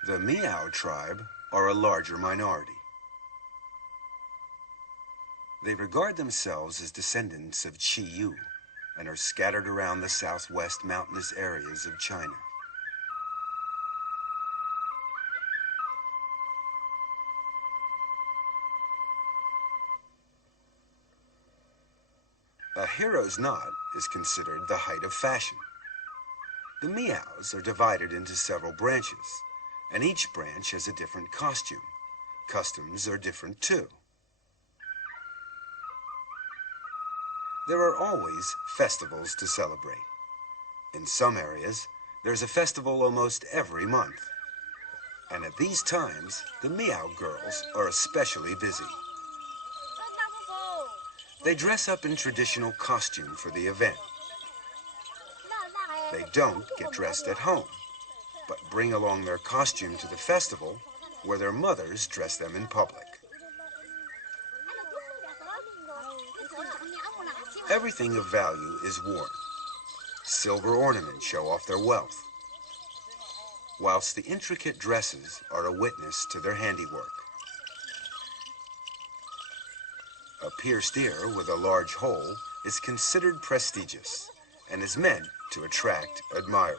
The Miao tribe are a larger minority. They regard themselves as descendants of Qi Yu and are scattered around the southwest mountainous areas of China. A hero's knot is considered the height of fashion. The Miaos are divided into several branches, and each branch has a different costume. Customs are different too. There are always festivals to celebrate. In some areas, there's a festival almost every month. And at these times, the Miao girls are especially busy. They dress up in traditional costume for the event. They don't get dressed at home, but bring along their costume to the festival where their mothers dress them in public. Everything of value is worn. Silver ornaments show off their wealth, whilst the intricate dresses are a witness to their handiwork. A pierced ear with a large hole is considered prestigious and is meant to attract admirers.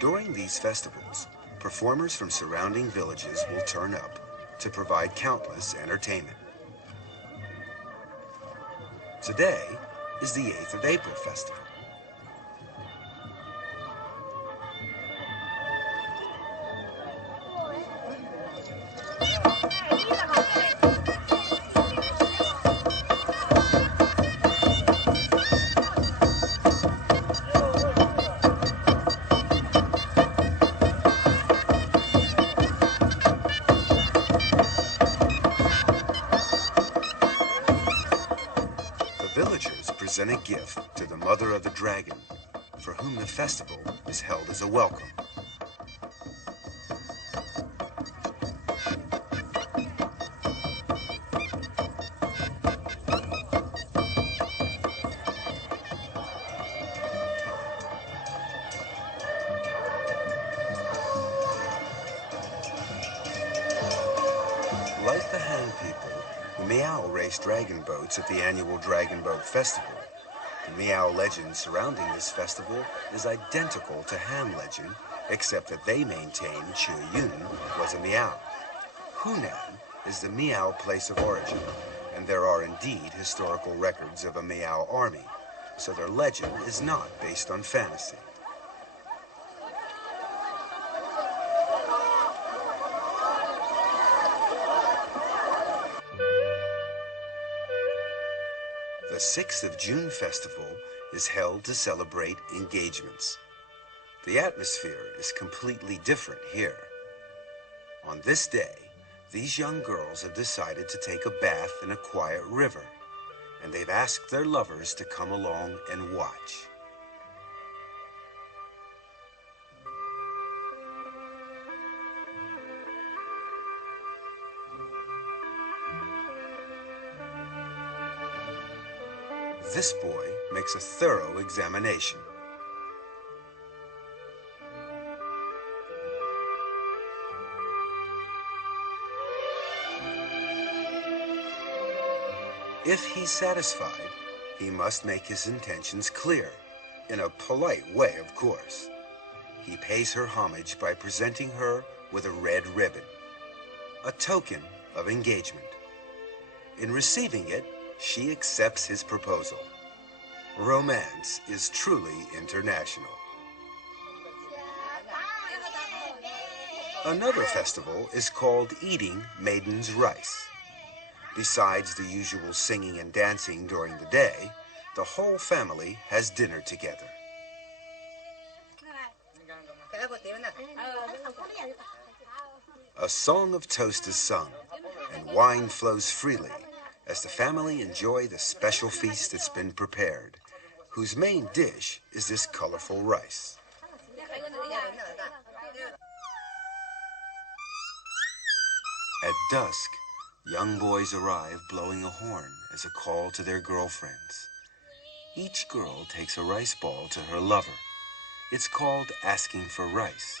During these festivals, performers from surrounding villages will turn up to provide countless entertainment. Today is the 8th of April festival. Villagers present a gift to the mother of the dragon, for whom the festival is held as a welcome. Like the Han people, the Miao race dragon boats at the annual Dragon Boat Festival. The Miao legend surrounding this festival is identical to Han legend, except that they maintain Chu Yun was a Miao. Hunan is the Miao place of origin, and there are indeed historical records of a Miao army, so their legend is not based on fantasy. The 6th of June festival is held to celebrate engagements. The atmosphere is completely different here. On this day, these young girls have decided to take a bath in a quiet river, and they've asked their lovers to come along and watch. This boy makes a thorough examination. If he's satisfied, he must make his intentions clear, in a polite way, of course. He pays her homage by presenting her with a red ribbon, a token of engagement. In receiving it, she accepts his proposal. Romance is truly international. Another festival is called Eating Maiden's Rice. Besides the usual singing and dancing during the day, the whole family has dinner together. A song of toast is sung, and wine flows freely as the family enjoy the special feast that's been prepared, whose main dish is this colorful rice. At dusk, young boys arrive blowing a horn as a call to their girlfriends. Each girl takes a rice ball to her lover. It's called asking for rice.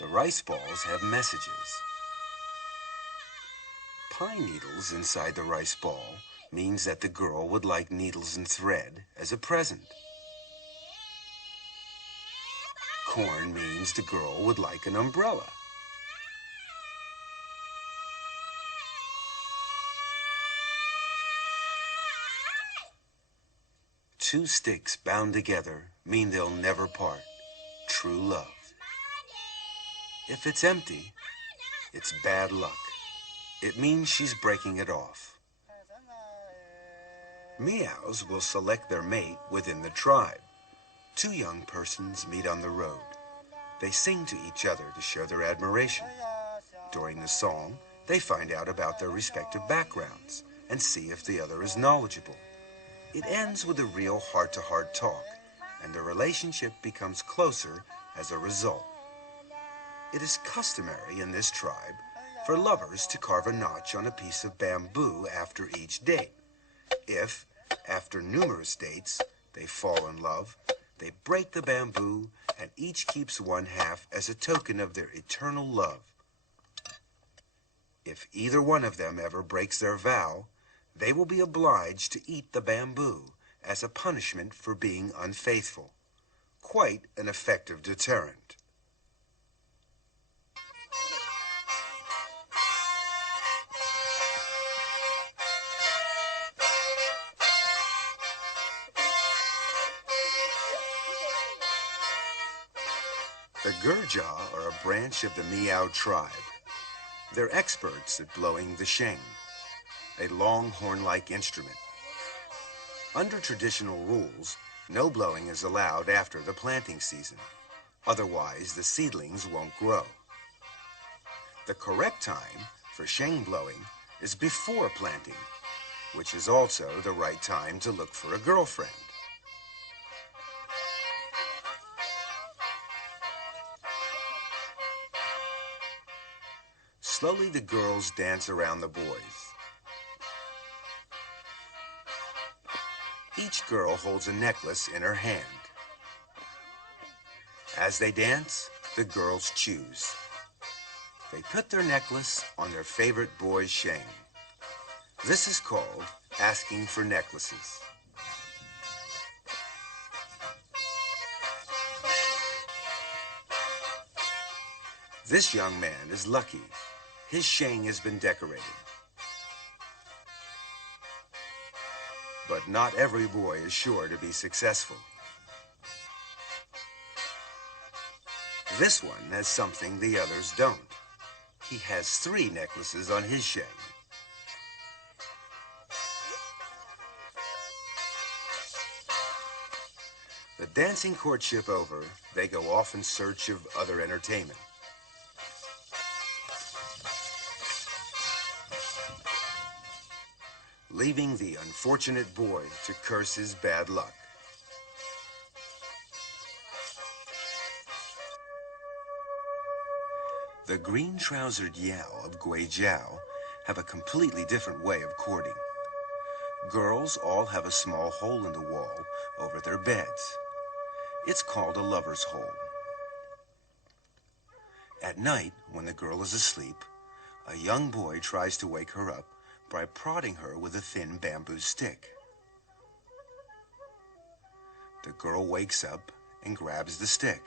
The rice balls have messages. Pine needles inside the rice ball means that the girl would like needles and thread as a present. Corn means the girl would like an umbrella. Two sticks bound together mean they'll never part. True love. If it's empty, it's bad luck. It means she's breaking it off. Meows will select their mate within the tribe. Two young persons meet on the road. They sing to each other to show their admiration. During the song, they find out about their respective backgrounds and see if the other is knowledgeable. It ends with a real heart-to-heart talk, and the relationship becomes closer as a result. It is customary in this tribe for lovers to carve a notch on a piece of bamboo after each date. If, after numerous dates, they fall in love, they break the bamboo and each keeps one half as a token of their eternal love. If either one of them ever breaks their vow, they will be obliged to eat the bamboo as a punishment for being unfaithful. Quite an effective deterrent. The Gurja are a branch of the Miao tribe. They're experts at blowing the sheng, a long horn-like instrument. Under traditional rules, no blowing is allowed after the planting season. Otherwise, the seedlings won't grow. The correct time for sheng blowing is before planting, which is also the right time to look for a girlfriend. Slowly, the girls dance around the boys. Each girl holds a necklace in her hand. As they dance, the girls choose. They put their necklace on their favorite boy's sheng. This is called asking for necklaces. This young man is lucky. His sheng has been decorated. But not every boy is sure to be successful. This one has something the others don't. He has 3 necklaces on his sheng. The dancing courtship over, they go off in search of other entertainment. Leaving the unfortunate boy to curse his bad luck. The green-trousered Yao of Guijiao have a completely different way of courting. Girls all have a small hole in the wall over their beds. It's called a lover's hole. At night, when the girl is asleep, a young boy tries to wake her up by prodding her with a thin bamboo stick. The girl wakes up and grabs the stick.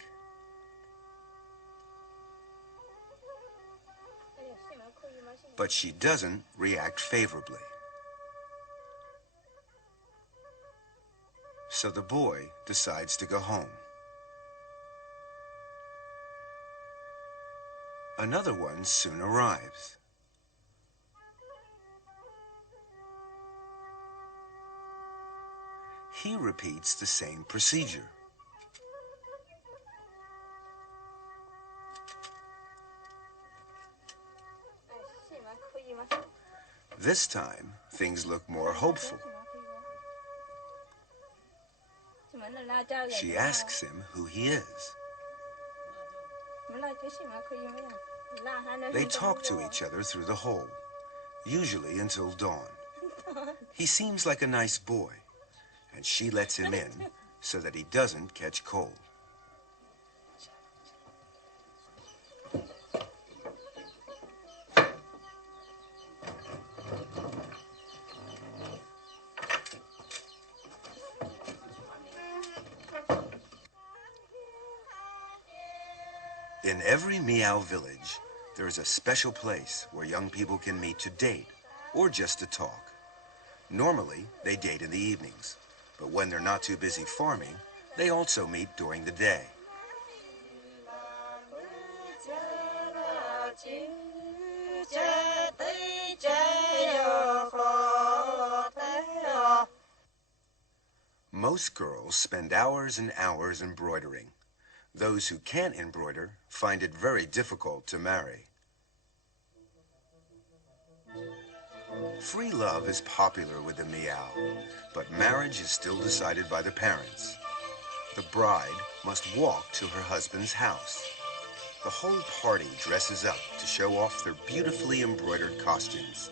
But she doesn't react favorably. So the boy decides to go home. Another one soon arrives. He repeats the same procedure. This time, things look more hopeful. She asks him who he is. They talk to each other through the hole, usually until dawn. He seems like a nice boy, and she lets him in so that he doesn't catch cold. In every Miao village, there is a special place where young people can meet to date or just to talk. Normally, they date in the evenings, but when they're not too busy farming, they also meet during the day. Most girls spend hours and hours embroidering. Those who can't embroider find it very difficult to marry. Free love is popular with the Miao, but marriage is still decided by the parents. The bride must walk to her husband's house. The whole party dresses up to show off their beautifully embroidered costumes,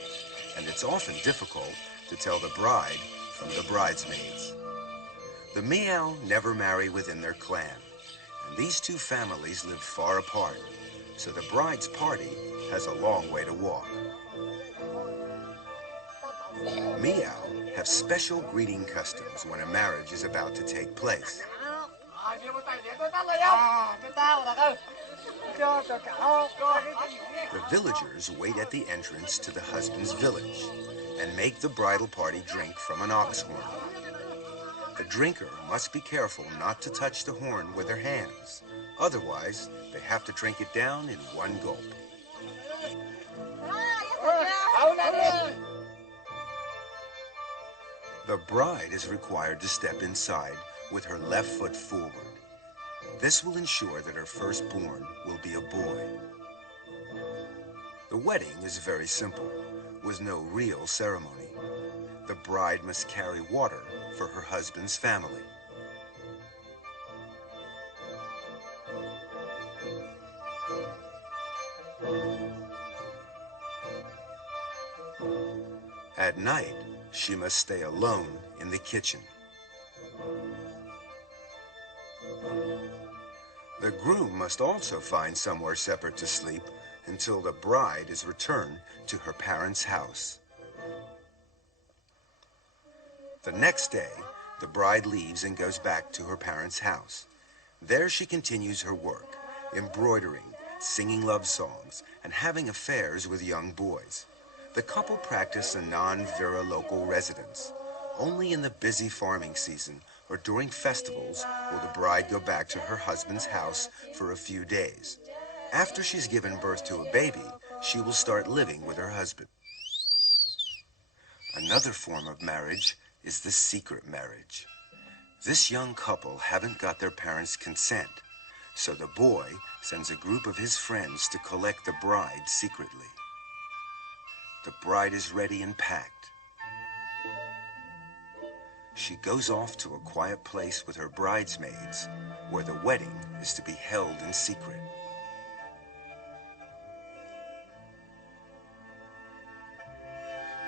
and it's often difficult to tell the bride from the bridesmaids. The Miao never marry within their clan, and these two families live far apart, so the bride's party has a long way to walk. Miao have special greeting customs when a marriage is about to take place. The villagers wait at the entrance to the husband's village and make the bridal party drink from an ox horn. The drinker must be careful not to touch the horn with their hands. Otherwise, they have to drink it down in one gulp. The bride is required to step inside with her left foot forward. This will ensure that her firstborn will be a boy. The wedding is very simple, with no real ceremony. The bride must carry water for her husband's family. At night, she must stay alone in the kitchen. The groom must also find somewhere separate to sleep until the bride is returned to her parents' house. The next day, the bride leaves and goes back to her parents' house. There she continues her work, embroidering, singing love songs, and having affairs with young boys. The couple practice a non-Vera local residence. Only in the busy farming season or during festivals will the bride go back to her husband's house for a few days. After she's given birth to a baby, she will start living with her husband. Another form of marriage is the secret marriage. This young couple haven't got their parents' consent, so the boy sends a group of his friends to collect the bride secretly. The bride is ready and packed. She goes off to a quiet place with her bridesmaids, where the wedding is to be held in secret.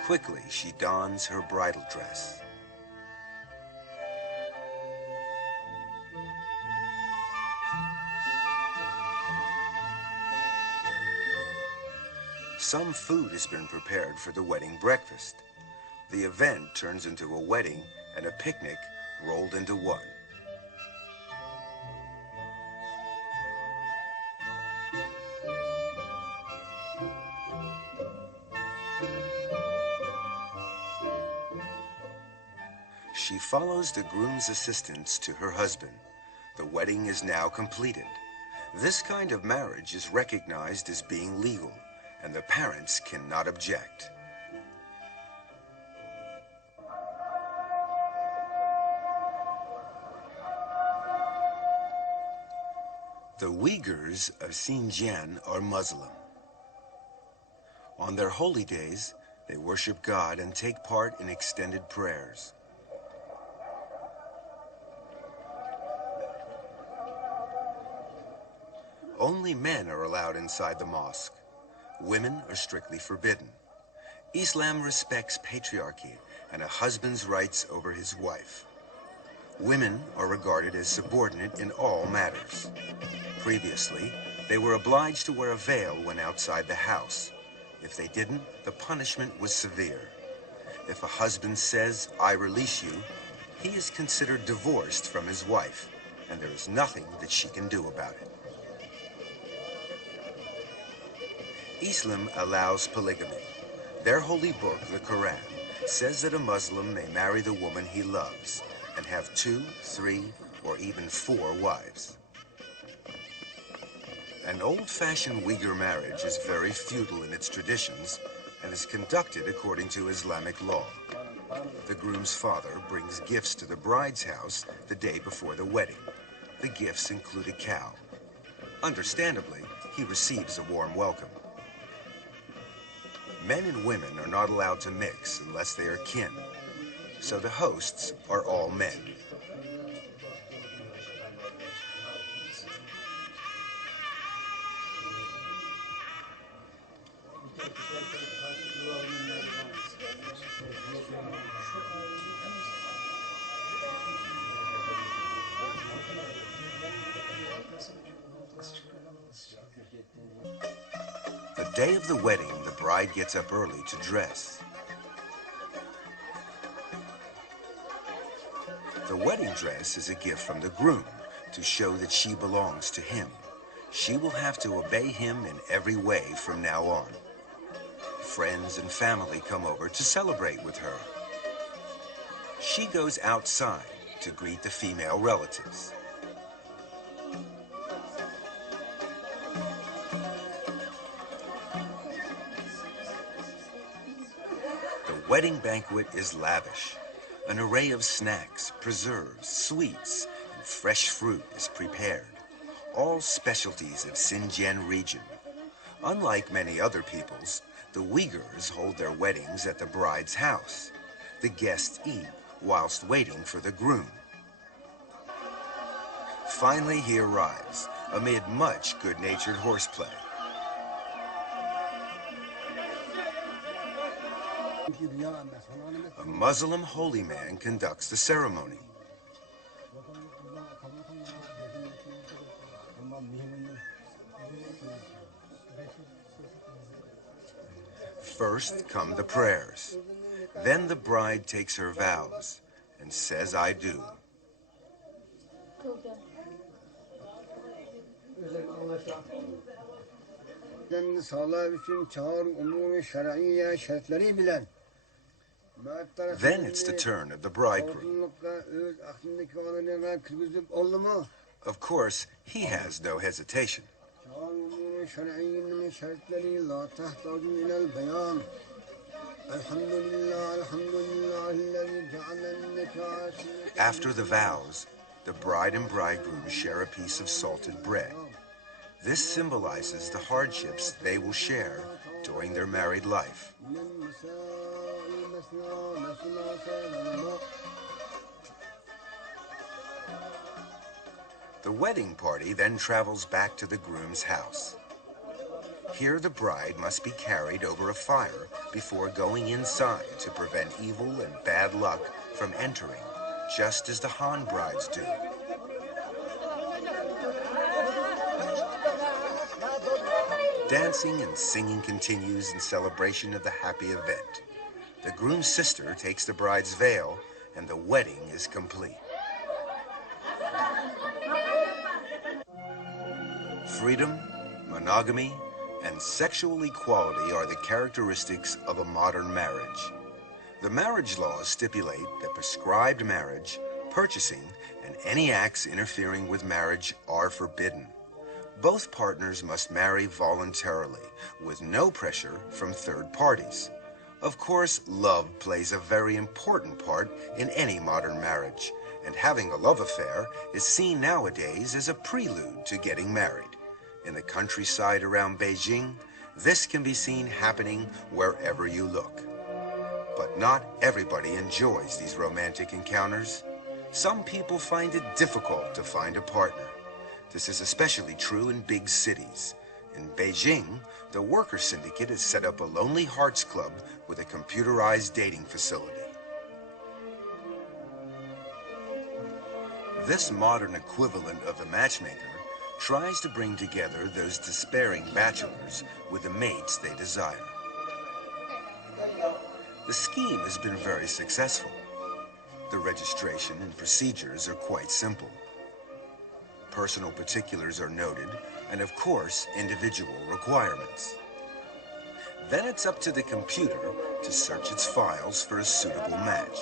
Quickly, she dons her bridal dress. Some food has been prepared for the wedding breakfast. The event turns into a wedding and a picnic rolled into one. she follows the groom's assistants to her husband. The wedding is now completed. This kind of marriage is recognized as being legal, and the parents cannot object. The Uyghurs of Xinjiang are Muslim. On their holy days, they worship God and take part in extended prayers. Only men are allowed inside the mosque. Women are strictly forbidden. Islam respects patriarchy and a husband's rights over his wife. Women are regarded as subordinate in all matters. Previously, they were obliged to wear a veil when outside the house. If they didn't, the punishment was severe. If a husband says, "I release you," he is considered divorced from his wife, and there is nothing that she can do about it. Islam allows polygamy. Their holy book, the Quran, says that a Muslim may marry the woman he loves and have 2, 3, or even 4 wives. An old-fashioned Uyghur marriage is very feudal in its traditions and is conducted according to Islamic law. The groom's father brings gifts to the bride's house the day before the wedding. The gifts include a cow. Understandably, he receives a warm welcome. Men and women are not allowed to mix unless they are kin, so the hosts are all men. The day of the wedding, the bride gets up early to dress. The wedding dress is a gift from the groom to show that she belongs to him. She will have to obey him in every way from now on. Friends and family come over to celebrate with her. She goes outside to greet the female relatives. The wedding banquet is lavish. An array of snacks, preserves, sweets, and fresh fruit is prepared. All specialties of Xinjiang region. Unlike many other peoples, the Uyghurs hold their weddings at the bride's house. The guests eat whilst waiting for the groom. Finally, he arrives, amid much good-natured horseplay. A Muslim holy man conducts the ceremony. First come the prayers. Then the bride takes her vows and says, "I do." Then it's the turn of the bridegroom. Of course, he has no hesitation. After the vows, the bride and bridegroom share a piece of salted bread. This symbolizes the hardships they will share during their married life. The wedding party then travels back to the groom's house. Here the bride must be carried over a fire before going inside to prevent evil and bad luck from entering, just as the Han brides do. Dancing and singing continues in celebration of the happy event. The groom's sister takes the bride's veil, and the wedding is complete. Freedom, monogamy, and sexual equality are the characteristics of a modern marriage. The marriage laws stipulate that prescribed marriage, purchasing, and any acts interfering with marriage are forbidden. Both partners must marry voluntarily, with no pressure from third parties. Of course, love plays a very important part in any modern marriage, and having a love affair is seen nowadays as a prelude to getting married. In the countryside around Beijing, this can be seen happening wherever you look. But not everybody enjoys these romantic encounters. Some people find it difficult to find a partner. This is especially true in big cities. In Beijing, the Worker Syndicate has set up a Lonely Hearts Club with a computerized dating facility. This modern equivalent of the matchmaker tries to bring together those despairing bachelors with the mates they desire. The scheme has been very successful. The registration and procedures are quite simple. Personal particulars are noted, and of course, individual requirements. Then it's up to the computer to search its files for a suitable match.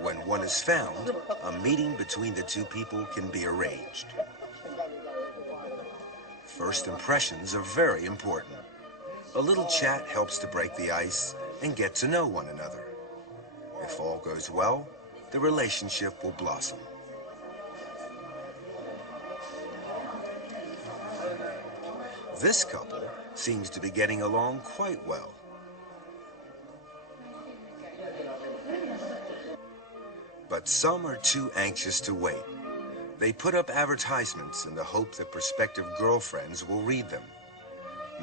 When one is found, a meeting between the two people can be arranged. First impressions are very important. A little chat helps to break the ice and get to know one another. If all goes well, the relationship will blossom. This couple seems to be getting along quite well. But some are too anxious to wait. They put up advertisements in the hope that prospective girlfriends will read them.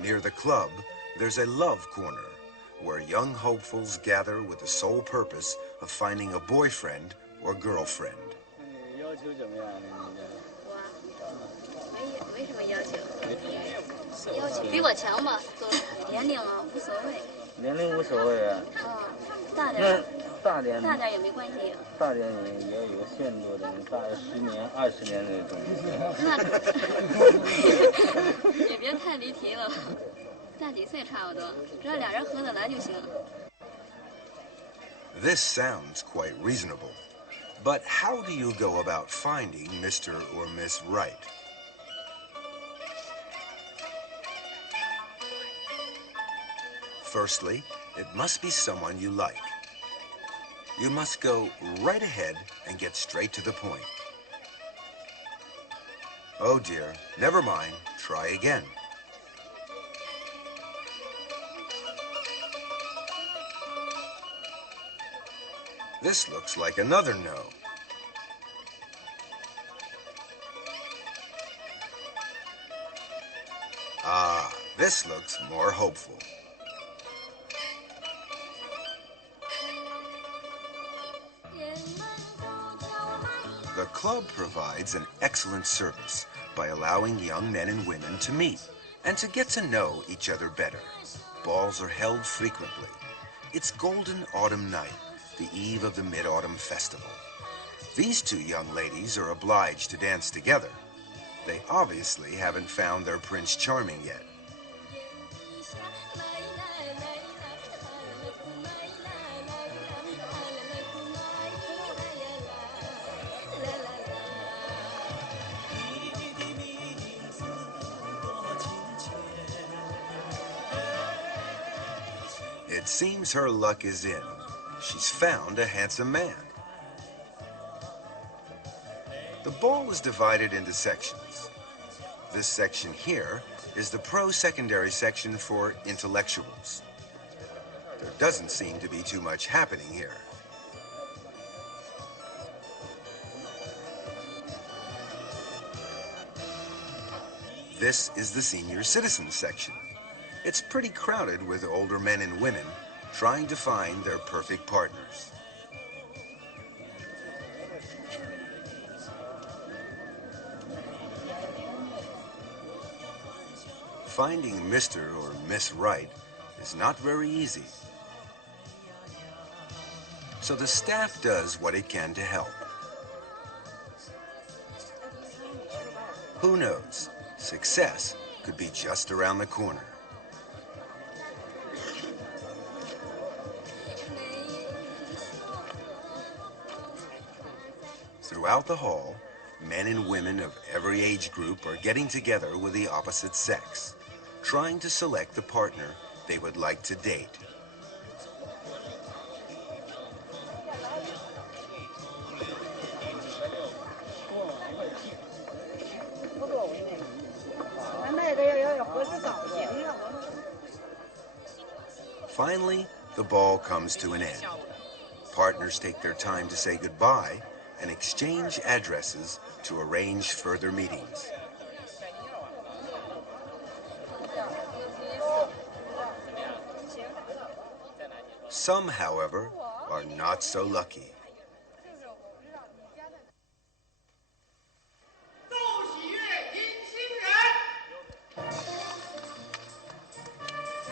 Near the club, there's a love corner where young hopefuls gather with the sole purpose of finding a boyfriend or girlfriend. 比我强吧，年龄啊无所谓。年龄无所谓啊。大点。大点也没关系。大点也有限度的，大10年、20年那种。那也别太离题了，大几岁差不多，只要俩人合得来就行。This sounds quite reasonable, but how do you go about finding Mr. or Miss Right? Firstly, it must be someone you like. You must go right ahead and get straight to the point. Oh dear, never mind, try again. This looks like another no. Ah, this looks more hopeful. The club provides an excellent service by allowing young men and women to meet and to get to know each other better. Balls are held frequently. It's Golden Autumn Night, the eve of the Mid-Autumn Festival. These two young ladies are obliged to dance together. They obviously haven't found their Prince Charming yet. It seems her luck is in. She's found a handsome man. The ball is divided into sections. This section here is the pro-secondary section for intellectuals. There doesn't seem to be too much happening here. This is the senior citizen section. It's pretty crowded with older men and women trying to find their perfect partners. Finding Mr. or Miss Right is not very easy. So the staff does what it can to help. Who knows? Success could be just around the corner. Throughout the hall, men and women of every age group are getting together with the opposite sex, trying to select the partner they would like to date. Finally, the ball comes to an end. Partners take their time to say goodbye and exchange addresses to arrange further meetings. Some, however, are not so lucky.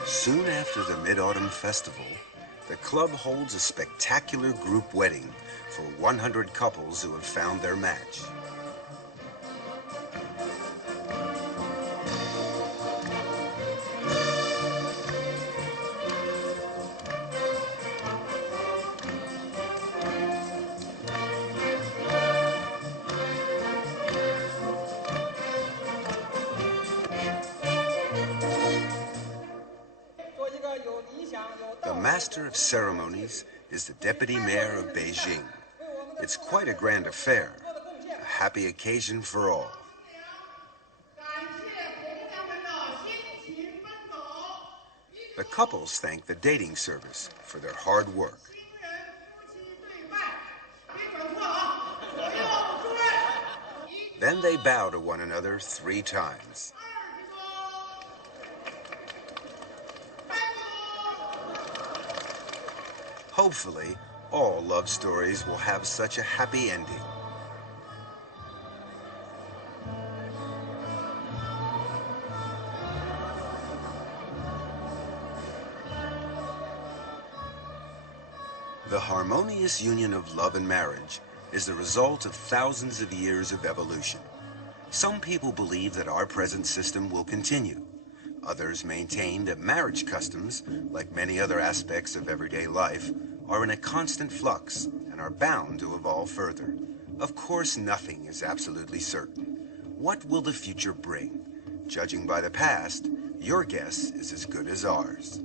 Soon after the Mid-Autumn Festival, the club holds a spectacular group wedding for 100 couples who have found their match. The Master of Ceremonies is the Deputy Mayor of Beijing. It's quite a grand affair, a happy occasion for all. The couples thank the dating service for their hard work. Then they bow to one another 3 times. Hopefully, all love stories will have such a happy ending. The harmonious union of love and marriage is the result of thousands of years of evolution. Some people believe that our present system will continue. Others maintain that marriage customs, like many other aspects of everyday life, are in a constant flux and are bound to evolve further. Of course, nothing is absolutely certain. What will the future bring? Judging by the past, your guess is as good as ours.